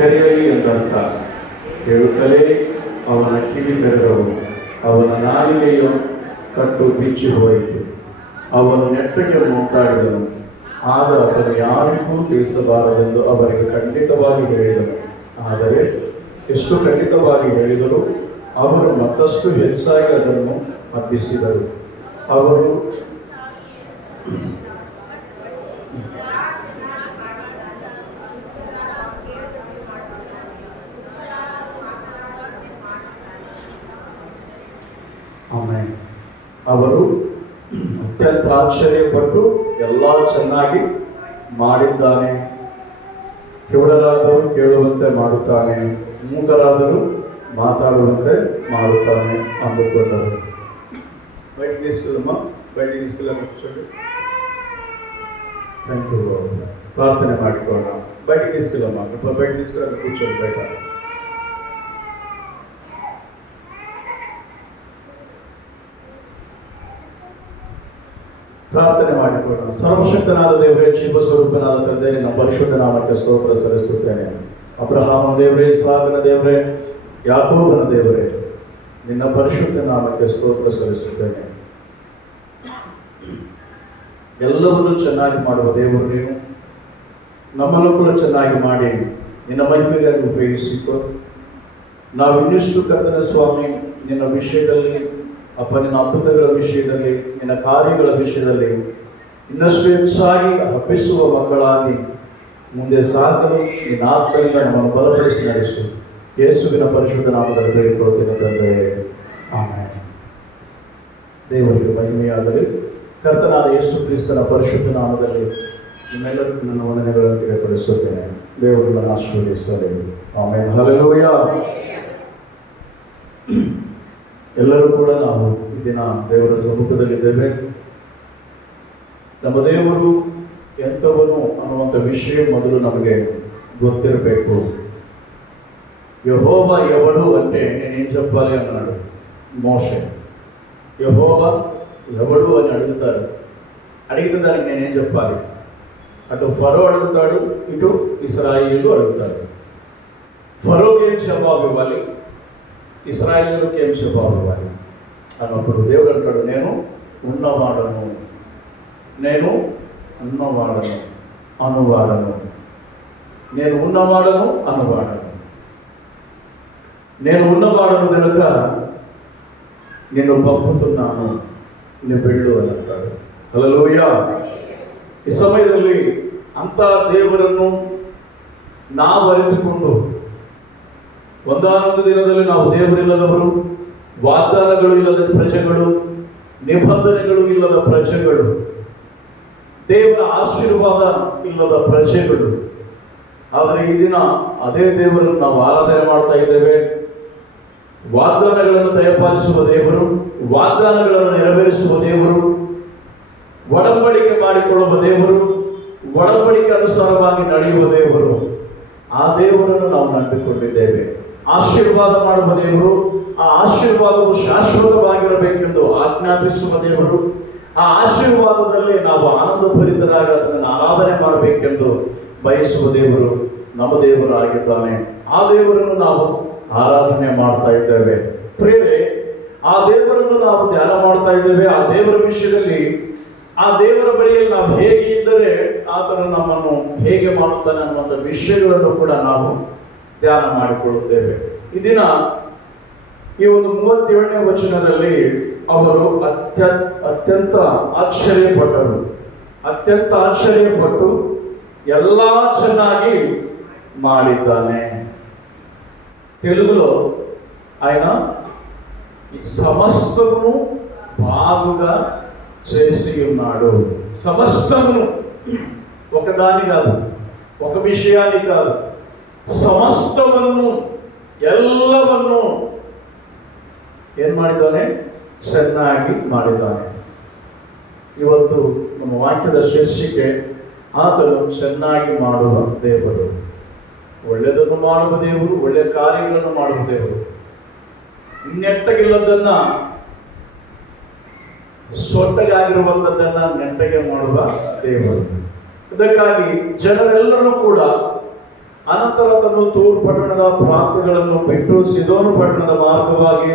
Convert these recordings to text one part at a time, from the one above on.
ತೆರೆಯಲಿ ಎಂದರ್ಥ. ಕೇಳುತ್ತಲೇ ಅವನ ಕಿವಿ ತೆರೆದವು. ಅವನ ನಾಲಿಗೆಯ ಕಟ್ಟು ಬಿಚ್ಚಿ ಹೋಯಿತು. ಅವನು ನೆಟ್ಟಗೆ ಮಾತಾಡಿದನು. ಆಗ ಅದನ್ನು ಯಾರಿಗೂ ತಿಳಿಸಬಾರದೆಂದು ಅವರಿಗೆ ಖಂಡಿತವಾಗಿ ಹೇಳಿದನು. ಆದರೆ ಎಷ್ಟು ಖಂಡಿತವಾಗಿ ಹೇಳಿದರೂ ಅವರು ಮತ್ತಷ್ಟು ಹೆಚ್ಚಾಗಿ ಅದನ್ನು ಹಬ್ಬಿಸಿದರು. ಅವರು ಅತ್ಯಂತ ಆಶ್ಚರ್ಯಪಟ್ಟು ಎಲ್ಲ ಚೆನ್ನಾಗಿ ಮಾಡಿದ್ದಾನೆ, ಕಿವುಡರಾದರೂ ಕೇಳುವಂತೆ ಮಾಡುತ್ತಾನೆ, ಮೂಕರಾದರೂ ಮಾತಾಡುವಂತೆ ಮಾಡುತ್ತಾನೆ ಅಂದುಕೊಂಡರು. బయటికి తీసుకెళ్ళమ్మా, బయటికి తీసుకెళ్ళాము కూర్చోండి. Thank you. ప్రార్థన ಮಾಡಿಕೊಳ್ಳೋಣ. బయటికి తీసుకెళ్ళమ్మా, బయటికి తీసుకెళ్ళి కూర్చోండి బయట. ಪ್ರಾರ್ಥನೆ ಮಾಡಿಕೊಳ್ಳೋಣ. ಸರ್ವಶಕ್ತನಾದ ದೇವರೇ, ಜೀವ ಸ್ವರೂಪನಾದ ತಂದೆ, ನಿನ್ನ ಪರಿಶುದ್ಧ ನಾಮಕ್ಕೆ ಸ್ತೋತ್ರ ಸಲ್ಲಿಸುತ್ತೇನೆ. ಅಬ್ರಹಾಮನ ದೇವರೇ, ಇಸಾಕನ ದೇವರೇ, ಯಾಕೋಬನ ದೇವರೇ, ನಿನ್ನ ಪರಿಶುದ್ಧ ನಾಮಕ್ಕೆ ಸ್ತೋತ್ರ ಸಲ್ಲಿಸುತ್ತೇನೆ. ಎಲ್ಲವನ್ನೂ ಚೆನ್ನಾಗಿ ಮಾಡುವ ದೇವರು ನೀನು. ನಮ್ಮನ್ನು ಕೂಡ ಚೆನ್ನಾಗಿ ಮಾಡಿ ನಿನ್ನ ಮಹಿಮೆಗಾಗಿ ಉಪಯೋಗಿಸಿಕೊ. ನಾವು ಇನ್ನಿಷ್ಟು ಕರ್ತನ ಸ್ವಾಮಿ ನಿನ್ನ ವಿಷಯದಲ್ಲಿ, ಅಪ್ಪ, ನಿನ್ನ ಅದ್ಭುತಗಳ ವಿಷಯದಲ್ಲಿ, ನಿನ್ನ ಕಾರ್ಯಗಳ ವಿಷಯದಲ್ಲಿ ಇನ್ನಷ್ಟು ಹೆಚ್ಚಾಗಿ ಹಬ್ಬಿಸುವ ಮಕ್ಕಳಾಗಿ ಮುಂದೆ ಸಾಗಲು ನಿನ್ನ ಆತ್ಮದಿಂದ ನಮ್ಮನ್ನು ಬಲಪಡಿಸಿ ನಡೆಸು. ಯೇಸುವಿನ ಪರಿಶುದ್ಧ ನಾಮದಲ್ಲಿ ಬೇಡಿಕೊಳ್ಳುತ್ತೇನೆ ತಂದೆ, ಆಮೆನ್. ದೇವರಿಗೆ ಮಹಿಮೆಯಾಗಲಿ. ಕರ್ತನಾದ ಯೇಸು ಕ್ರಿಸ್ತನ ಪರಿಶುದ್ಧ ನಾಮದಲ್ಲಿ ನಿಮ್ಮೆಲ್ಲರಿಗೂ ನನ್ನ ವಂದನೆಗಳನ್ನು ತಿಳಿಯಪಡಿಸುತ್ತೇನೆ. ದೇವರು ನನ್ನ ಆಶೀರ್ವದಿಸಲಿ. ಆಮೆನ್. ಹಲ್ಲೆಲೂಯಾ. ಎಲ್ಲರೂ ಕೂಡ ನಾವು ಈ ದಿನ ದೇವರ ಸಮ್ಮುಖದಲ್ಲಿದ್ದೇವೆ. ನಮ್ಮ ದೇವರು ಎಂಥವನು ಅನ್ನುವಂಥ ವಿಷಯ ಮೊದಲು ನಮಗೆ ಗೊತ್ತಿರಬೇಕು. యెహోవా ఎవడు అంటే నేనేం చెప్పాలి అన్నాడు మోషే. యెహోవా ఎవడు అని అడుగుతారు. అడిగితే దానికి నేనేం చెప్పాలి? అటు ఫరో అడుగుతాడు, ఇటు ఇశ్రాయేలు అడుగుతారు. ఫరోకి ఏం జవాబు ఇవ్వాలి, ఇశ్రాయేలుకి ఏం జవాబు ఇవ్వాలి అన్నప్పుడు దేవుడు అంటాడు, నేను ఉన్నవాడను, నేను ఉన్నవాడను అనువాడను, నేను ఉన్నవాడను అనువాడను, నేను ఉన్నవాడను కనుక నిన్ను పంపుతున్నాను, నువ్వు వెళ్ళు అని ಅಂತಾడు. ಹಲ್ಲೆಲೂಯಾ. ಈ ಸಮಯದಲ್ಲಿ ಅಂತ ದೇವರನ್ನು ನಾವು ಅರಿತುಕೊಂಡು, ಒಂದಾನೊಂದು ದಿನದಲ್ಲಿ ನಾವು ದೇವರಿಲ್ಲದವರು, ವಾಗ್ದಾನಗಳು ಇಲ್ಲದ ಪ್ರಜೆಗಳು, ನಿಬಂಧನೆಗಳು ಇಲ್ಲದ ಪ್ರಜೆಗಳು, ದೇವರ ಆಶೀರ್ವಾದ ಇಲ್ಲದ ಪ್ರಜೆಗಳು. ಆದರೆ ಈ ದಿನ ಅದೇ ದೇವರನ್ನು ನಾವು ಆರಾಧನೆ ಮಾಡ್ತಾ ಇದ್ದೇವೆ. ವಾಗ್ದಾನಗಳನ್ನು ದಯಪಾಲಿಸುವ ದೇವರು, ವಾಗ್ದಾನಗಳನ್ನು ನೆರವೇರಿಸುವ ದೇವರು, ಒಡಂಬಡಿಕೆ ಮಾಡಿಕೊಳ್ಳುವ ದೇವರು, ಒಡಂಬಡಿಕೆ ಅನುಸಾರವಾಗಿ ನಡೆಯುವ ದೇವರು. ಆ ದೇವರನ್ನು ನಾವು ನಂಬಿಕೊಂಡಿದ್ದೇವೆ. ಆಶೀರ್ವಾದ ಮಾಡುವ ದೇವರು, ಆ ಆಶೀರ್ವಾದವು ಶಾಶ್ವತವಾಗಿರಬೇಕೆಂದು ಆಜ್ಞಾಪಿಸುವ ದೇವರು, ಆ ಆಶೀರ್ವಾದದಲ್ಲಿ ನಾವು ಆನಂದಭರಿತರಾಗಿ ಅದನ್ನು ಆರಾಧನೆ ಮಾಡಬೇಕೆಂದು ಬಯಸುವ ದೇವರು ನಮ್ಮ ದೇವರು ಆಗಿದ್ದಾನೆ. ಆ ದೇವರನ್ನು ನಾವು ಆರಾಧನೆ ಮಾಡ್ತಾ ಇದ್ದೇವೆ. ಪ್ರಿಯರೇ, ಆ ದೇವರನ್ನು ನಾವು ಧ್ಯಾನ ಮಾಡ್ತಾ ಇದ್ದೇವೆ. ಆ ದೇವರ ವಿಷಯದಲ್ಲಿ, ಆ ದೇವರ ಬಳಿಯಲ್ಲಿ ನಾವು ಹೇಗೆ ಇದ್ದರೆ ಆತನು ನಮ್ಮನ್ನು ಹೇಗೆ ಮಾಡುತ್ತಾನೆ ಅನ್ನುವಂಥ ವಿಷಯಗಳನ್ನು ಕೂಡ ನಾವು ಧ್ಯಾನ ಮಾಡಿಕೊಳ್ಳುತ್ತೇವೆ. ಈ ದಿನ ಈ ಒಂದು 37ನೇ ವಚನದಲ್ಲಿ ಅವರು ಅತ್ಯಂತ ಆಶ್ಚರ್ಯಪಟ್ಟು ಎಲ್ಲ ಚೆನ್ನಾಗಿ ಮಾಡಿದ್ದಾನೆ. తెలుగులో ఆయన సమస్తమును బాగుగా చేసి ఉన్నాడు. సమస్తమును, ఒకదాని కాదు, ఒక విషయాన్ని కాదు, ಸಮಸ್ತವನ್ನು, ಎಲ್ಲವನ್ನು ಏನು ಮಾಡಿದ್ದಾನೆ? ಚೆನ್ನಾಗಿ ಮಾಡಿದ್ದಾನೆ. ಇವತ್ತು ನಮ್ಮ ವಾಕ್ಯದ ಶೀರ್ಷಿಕೆ, ಆತನು ಚೆನ್ನಾಗಿ ಮಾಡುವ ದೇವರು. ಒಳ್ಳೆಯದನ್ನು ಮಾಡುವ ದೇವರು, ಒಳ್ಳೆಯ ಕಾರ್ಯಗಳನ್ನು ಮಾಡುವ ದೇವರು. ನೆಟ್ಟಗಿಲ್ಲದನ್ನ, ಸೊಟ್ಟಗಾಗಿರುವಂಥದ್ದನ್ನ ನೆಟ್ಟಗೆ ಮಾಡುವ ದೇವರು. ಇದಕ್ಕಾಗಿ ಜನರೆಲ್ಲರೂ ಕೂಡ ಅನಂತರ ತನ್ನ ತೂರ್ ಪಟ್ಟಣದ ಪ್ರಾಂತ್ಯಗಳನ್ನು ಬಿಟ್ಟು ಸಿದೋನು ಪಟ್ಟಣದ ಮಾರ್ಗವಾಗಿ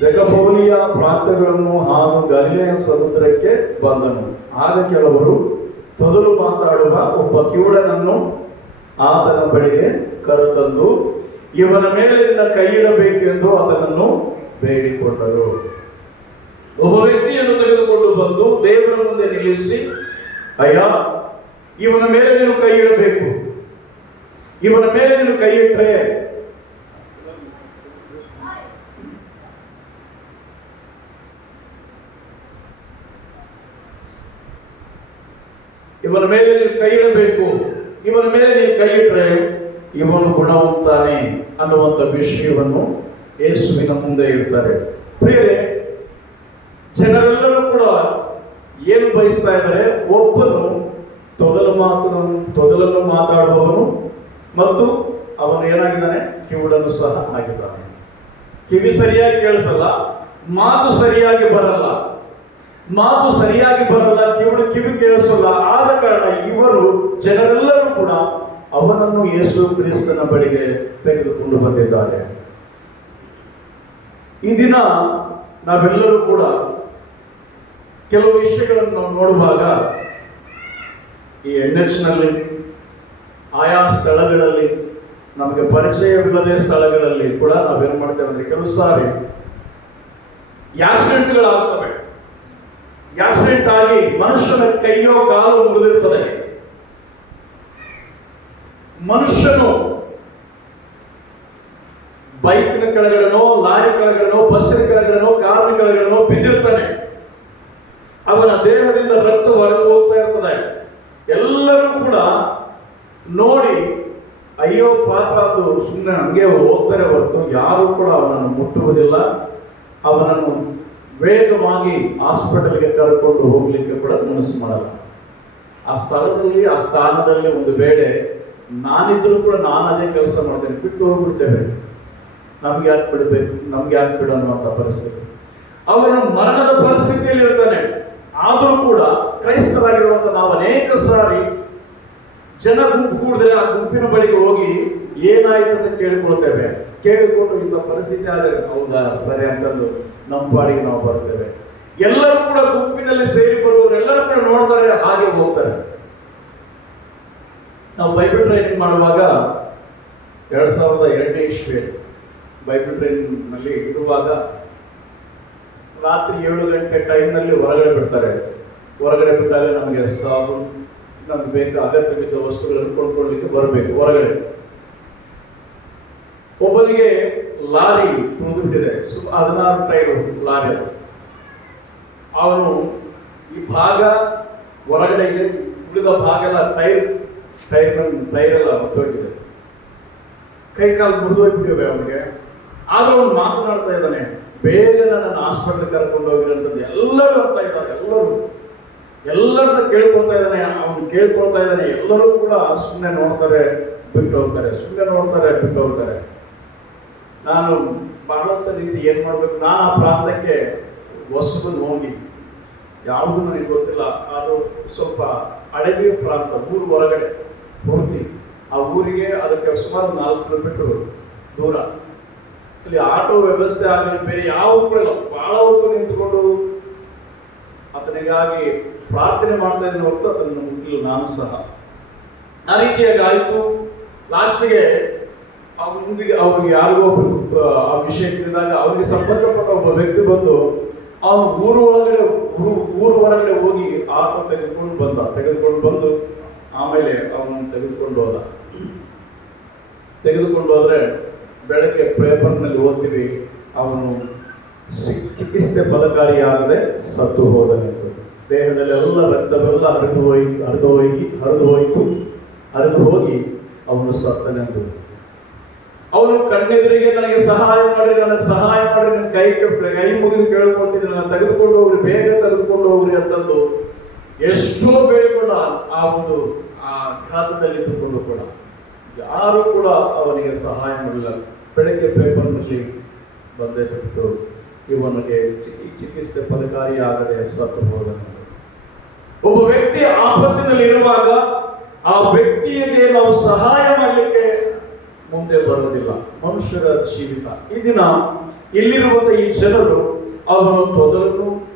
ದೆಕಪೋಲಿಯ ಪ್ರಾಂತ್ಯಗಳನ್ನು ಹಾದು ಗಲಿಲೆಯ ಸಮುದ್ರಕ್ಕೆ ಬಂದನು. ಆಗ ಕೆಲವರು ತೊದಲು ಮಾತಾಡುವ ಒಬ್ಬ ಕಿವುಡನನ್ನು ಆತನ ಬಳಿಗೆ ಕರೆತಂದು ಇವನ ಮೇಲೆ ನಿನ್ನ ಕೈ ಇಡಬೇಕೆಂದು ಆತನನ್ನು ಬೇಡಿಕೊಂಡರು. ಒಬ್ಬ ವ್ಯಕ್ತಿಯನ್ನು ತೆಗೆದುಕೊಂಡು ಬಂದು ದೇವರ ಮುಂದೆ ನಿಲ್ಲಿಸಿ, ಅಯ್ಯ, ಇವನ ಮೇಲೆ ನೀನು ಕೈ ಇಡಬೇಕು, ಇವನ ಮೇಲೆ ನೀನು ಕೈ ಇಟ್ಟರೆ ಇವನ ಮೇಲೆ ನೀನು ಕೈ ಇಡಬೇಕು, ಇವನ ಮೇಲೆ ನೀನು ಕೈ ಇಟ್ಟರೆ ಇವನು ಗುಣವಂತಾನೆ ಅನ್ನುವಂಥ ವಿಷಯವನ್ನು ಯೇಸುವಿನ ಮುಂದೆ ಇಡ್ತಾರೆ. ಪ್ರಿಯರೇ, ಜನರೆಲ್ಲರೂ ಕೂಡ ಏನು ಬಯಸ್ತಾ ಇದ್ದಾರೆ? ಒಬ್ಬನು ತೊದಲನ್ನು ಮಾತಾಡುವವನು ಮತ್ತು ಅವನು ಏನಾಗಿದ್ದಾನೆ? ಕಿವುಡನು ಸಹ ಆಗಿದ್ದಾನೆ. ಕಿವಿ ಸರಿಯಾಗಿ ಕೇಳಿಸಲ್ಲ, ಮಾತು ಸರಿಯಾಗಿ ಬರಲ್ಲ, ಕಿವಿ ಕೇಳಿಸಲ್ಲ. ಆದ ಕಾರಣ ಇವರು ಜನರೆಲ್ಲರೂ ಕೂಡ ಅವನನ್ನು ಯೇಸು ಕ್ರಿಸ್ತನ ಬಳಿಗೆ ತೆಗೆದುಕೊಂಡು ಬಂದಿದ್ದಾರೆ. ಈ ದಿನ ನಾವೆಲ್ಲರೂ ಕೂಡ ಕೆಲವು ವಿಷಯಗಳನ್ನು ನೋಡುವಾಗ ಈ NH-ನಲ್ಲಿ ಆಯಾ ಸ್ಥಳಗಳಲ್ಲಿ ನಮಗೆ ಪರಿಚಯವಿಲ್ಲದೆ ಸ್ಥಳಗಳಲ್ಲಿ ಕೂಡ ನಾವೇನು ಮಾಡ್ತೇವೆ ಅಂದ್ರೆ ಕೆಲವು ಸಾರಿ ಆಕ್ಸಿಡೆಂಟ್ಗಳಾಗ್ತವೆ. ಆಕ್ಸಿಡೆಂಟ್ ಆಗಿ ಮನುಷ್ಯನ ಕೈಯೋ ಕಾಲು ಮುರಿದಿರ್ತದೆ. ಮನುಷ್ಯನು ಬೈಕ್ನ ಕೆಳಗಡೆನೋ, ಲಾರಿ ಕೆಳಗಡೆನೋ, ಬಸ್ಸಿನ ಕೆಳಗಡೆನೋ, ಕಾರ್ನ ಕೆಳಗಡೆನೋ ಬಿದ್ದಿರ್ತಾನೆ. ಅವನ ದೇಹದಿಂದ ರಕ್ತ ಹೊರಗೆ ಹೋಗ್ತಾ ಇರ್ತದೆ. ಎಲ್ಲರೂ ಕೂಡ ನೋಡಿ ಅಯ್ಯೋ ಪಾಪ ಅದು ಸುಮ್ಮನೆ ಹಂಗೆ ಹೋಗ್ತಾರೆ ಹೊರತು ಯಾರು ಕೂಡ ಅವನನ್ನು ಮುಟ್ಟುವುದಿಲ್ಲ. ಅವನನ್ನು ವೇಗವಾಗಿ ಹಾಸ್ಪಿಟಲ್ಗೆ ಕರ್ಕೊಂಡು ಹೋಗ್ಲಿಕ್ಕೆ ಕೂಡ ಮನಸ್ಸು ಮಾಡಲ್ಲ. ಆ ಸ್ಥಳದಲ್ಲಿ, ಆ ಸ್ಥಾನದಲ್ಲಿ ಒಂದು ವೇಳೆ ನಾನಿದ್ರೂ ಕೂಡ ನಾನು ಅದೇ ಕೆಲಸ ಮಾಡ್ತೇನೆ, ಬಿಟ್ಟು ಹೋಗ್ಬಿಡ್ತೇವೆ. ನಮ್ಗೆ ಯಾಕೆ ಬಿಡಬೇಕು, ನಮ್ಗೆ ಯಾಕೆ ಬಿಡು ಅನ್ನುವಂಥ ಪರಿಸ್ಥಿತಿ. ಅವನು ಮರಣದ ಪರಿಸ್ಥಿತಿಯಲ್ಲಿ ಇರ್ತಾನೆ. ಆದರೂ ಕೂಡ ಕ್ರೈಸ್ತರಾಗಿರುವಂತ ನಾವು ಅನೇಕ ಸಾರಿ ಜನ ಗುಂಪು ಕೂಡಿದ್ರೆ ಆ ಗುಂಪಿನ ಬಳಿಗೆ ಹೋಗಿ ಏನಾಯ್ತು ಅಂತ ಕೇಳಿಕೊಳ್ತೇವೆ. ಕೇಳಿಕೊಂಡು ಇಂಥ ಪರಿಸ್ಥಿತಿ ಆದರೆ ಹೌದಾ ಸರಿ ಅಂತಂದು ನಮ್ಮ ಪಾಡಿಗೆ ನಾವು ಬರ್ತೇವೆ. ಎಲ್ಲರೂ ಕೂಡ ಗುಂಪಿನಲ್ಲಿ ಸೇರಿ ಬರುವವರು ಎಲ್ಲರೂ ಕೂಡ ನೋಡ್ತಾರೆ, ಹಾಗೆ ಹೋಗ್ತಾರೆ. ನಾವು ಬೈಬಲ್ ಟ್ರೈನಿಂಗ್ ಮಾಡುವಾಗ 2002ನೇ ಇಸ್ವಿ ಬೈಬಲ್ ಟ್ರೈನಿಂಗ್ ನಲ್ಲಿ ಇರುವಾಗ ರಾತ್ರಿ 7 ಗಂಟೆ ಟೈಮ್ನಲ್ಲಿ ಹೊರಗಡೆ ಬಿಡ್ತಾರೆ. ಹೊರಗಡೆ ಬಿಟ್ಟಾಗ ನಮಗೆ ಸಾಬೂನು, ನಮ್ಗೆ ಬೇಕಾದ ಅಗತ್ಯವಿದ್ದ ವಸ್ತುಗಳನ್ನು ಕೊಂಡ್ಕೊಳ್ಳಿಕ್ಕೆ ಬರಬೇಕು ಹೊರಗಡೆ. ಒಬ್ಬನಿಗೆ ಲಾರಿ ತುಳಿದು ಬಿಟ್ಟಿದೆ, 16 ಟೈರ್ ಲಾರಿ. ಅವನು ಈ ಭಾಗ ಹೊರಗಡೆಗೆ, ಉಳಿದ ಭಾಗ ಎಲ್ಲ ಟೈರ್ ಎಲ್ಲ ಹೊತ್ತೋಗಿದೆ. ಕೈ ಕಾಲು ಮುರಿದು ಹೋಗ್ಬಿಟ್ಟಿವೆ ಅವನಿಗೆ. ಆದ್ರೆ ಅವನು ಮಾತನಾಡ್ತಾ ಇದ್ದಾನೆ, ಬೇಗ ನನ್ನನ್ನು ಹಾಸ್ಪಿಟಲ್ ಕರ್ಕೊಂಡು ಹೋಗಿರೋಂಥದ್ದು. ಎಲ್ಲರೂ ಬರ್ತಾ ಇದ್ದಾರೆ, ಎಲ್ಲರನ್ನ ಕೇಳ್ಕೊಳ್ತಾ ಇದ್ದಾನೆ. ಅವನು ಕೇಳ್ಕೊಳ್ತಾ ಇದ್ದಾನೆ. ಎಲ್ಲರೂ ಕೂಡ ಸುಮ್ಮನೆ ನೋಡ್ತಾರೆ, ಬಿಟ್ಟು ಹೋಗ್ತಾರೆ. ನಾನು ಬಹಳಂತ ರೀತಿ ಏನ್ ಮಾಡ್ಬೇಕು, ನಾನು ಆ ಪ್ರಾಂತಕ್ಕೆ ಹೊಸಬಂದು ಹೋಗಿ ಯಾವುದು ನನಗೆ ಗೊತ್ತಿಲ್ಲ. ಅದು ಸ್ವಲ್ಪ ಅಡವಿ ಪ್ರಾಂತ, ಊರು ಹೊರಗಡೆ ಪೂರ್ತಿ. ಆ ಊರಿಗೆ ಅದಕ್ಕೆ ಸುಮಾರು 4 ಕಿಲೋಮೀಟರ್ ದೂರ. ಅಲ್ಲಿ ಆಟೋ ವ್ಯವಸ್ಥೆ ಆಗಲಿ, ಬೇರೆ ಯಾವುದು ಕೂಡ ಇಲ್ಲ. ಬಹಳ ಹೊತ್ತು ನಿಂತ್ಕೊಂಡು ಆತನಿಗಾಗಿ ಪ್ರಾರ್ಥನೆ ಮಾಡ್ತಾ ಇದ್ದೀನಿ ಹೊರತು ಅದನ್ನು ಮುಟ್ಟಿಲ್ಲ ನಾನು ಸಹ. ಆ ರೀತಿಯಾಗಿ ಆಯಿತು. ಲಾಸ್ಟ್ಗೆ ಅವ್ರಿಗೆ ಯಾರಿಗೋ ಆ ವಿಷಯ ತಿಳಿದಾಗ ಅವರಿಗೆ ಸಂಬಂಧಪಟ್ಟ ಒಬ್ಬ ವ್ಯಕ್ತಿ ಬಂದು ಅವನು ಊರು ಹೊರಗಡೆ ಹೋಗಿ ಆಟೋ ತೆಗೆದುಕೊಂಡು ಬಂದು ಆಮೇಲೆ ಅವನನ್ನು ತೆಗೆದುಕೊಂಡು ಹೋದ್ರೆ ಬೆಳಗ್ಗೆ ಪೇಪರ್ನಲ್ಲಿ ಓದ್ತೀವಿ, ಅವನು ಚಿಕಿತ್ಸೆ ಫಲಕಾರಿಯಾಗದೆ ಸತ್ತು ಹೋದನೆಂದು. ದೇಹದಲ್ಲಿ ಎಲ್ಲ ರಕ್ತವೆಲ್ಲ ಹರಿದು ಹೋಗಿ ಅವನು ಸತ್ತನೆಂದು. ಅವನು ಕಣ್ಣೆದುರಿಗೆ ನನಗೆ ಸಹಾಯ ಮಾಡಿ, ನನ್ನ ಕೈ ಮುಗಿದು ಕೇಳ್ಕೊಳ್ತೀನಿ, ನನ್ನ ತೆಗೆದುಕೊಂಡು ಹೋಗ್ರಿ, ಬೇಗ ತೆಗೆದುಕೊಂಡು ಹೋಗ್ರಿ ಅಂತಂದು ಎಷ್ಟೋ ಬೇಡಿಕೊಂಡ. ಆ ಘಾತದಲ್ಲಿ ಇದ್ದುಕೊಂಡು ಕೂಡ ಯಾರು ಕೂಡ ಅವನಿಗೆ ಸಹಾಯ ಮಾಡಲಿಲ್ಲ. ಬೆಳಗ್ಗೆ ಪೇಪರ್ನಲ್ಲಿ ಬಂದೇ ಬಿಟ್ಟು ಇವನಿಗೆ ಚಿಕಿತ್ಸೆ ಫಲಕಾರಿಯಾಗದೆ ಸತ್ತು ಹೋದನು. ಒಬ್ಬ ವ್ಯಕ್ತಿ ಆಪತ್ತಿನಲ್ಲಿ ಇರುವಾಗ ಆ ವ್ಯಕ್ತಿಗೆ ನಾವು ಸಹಾಯ ಮಾಡಲಿಕ್ಕೆ ಮುಂದೆ ಬರುವುದಿಲ್ಲ. ಮನುಷ್ಯರ ಜೀವಿತ ಈ ದಿನ ಇಲ್ಲಿರುವಂತಹ ಈ ಜನರು ಅವನು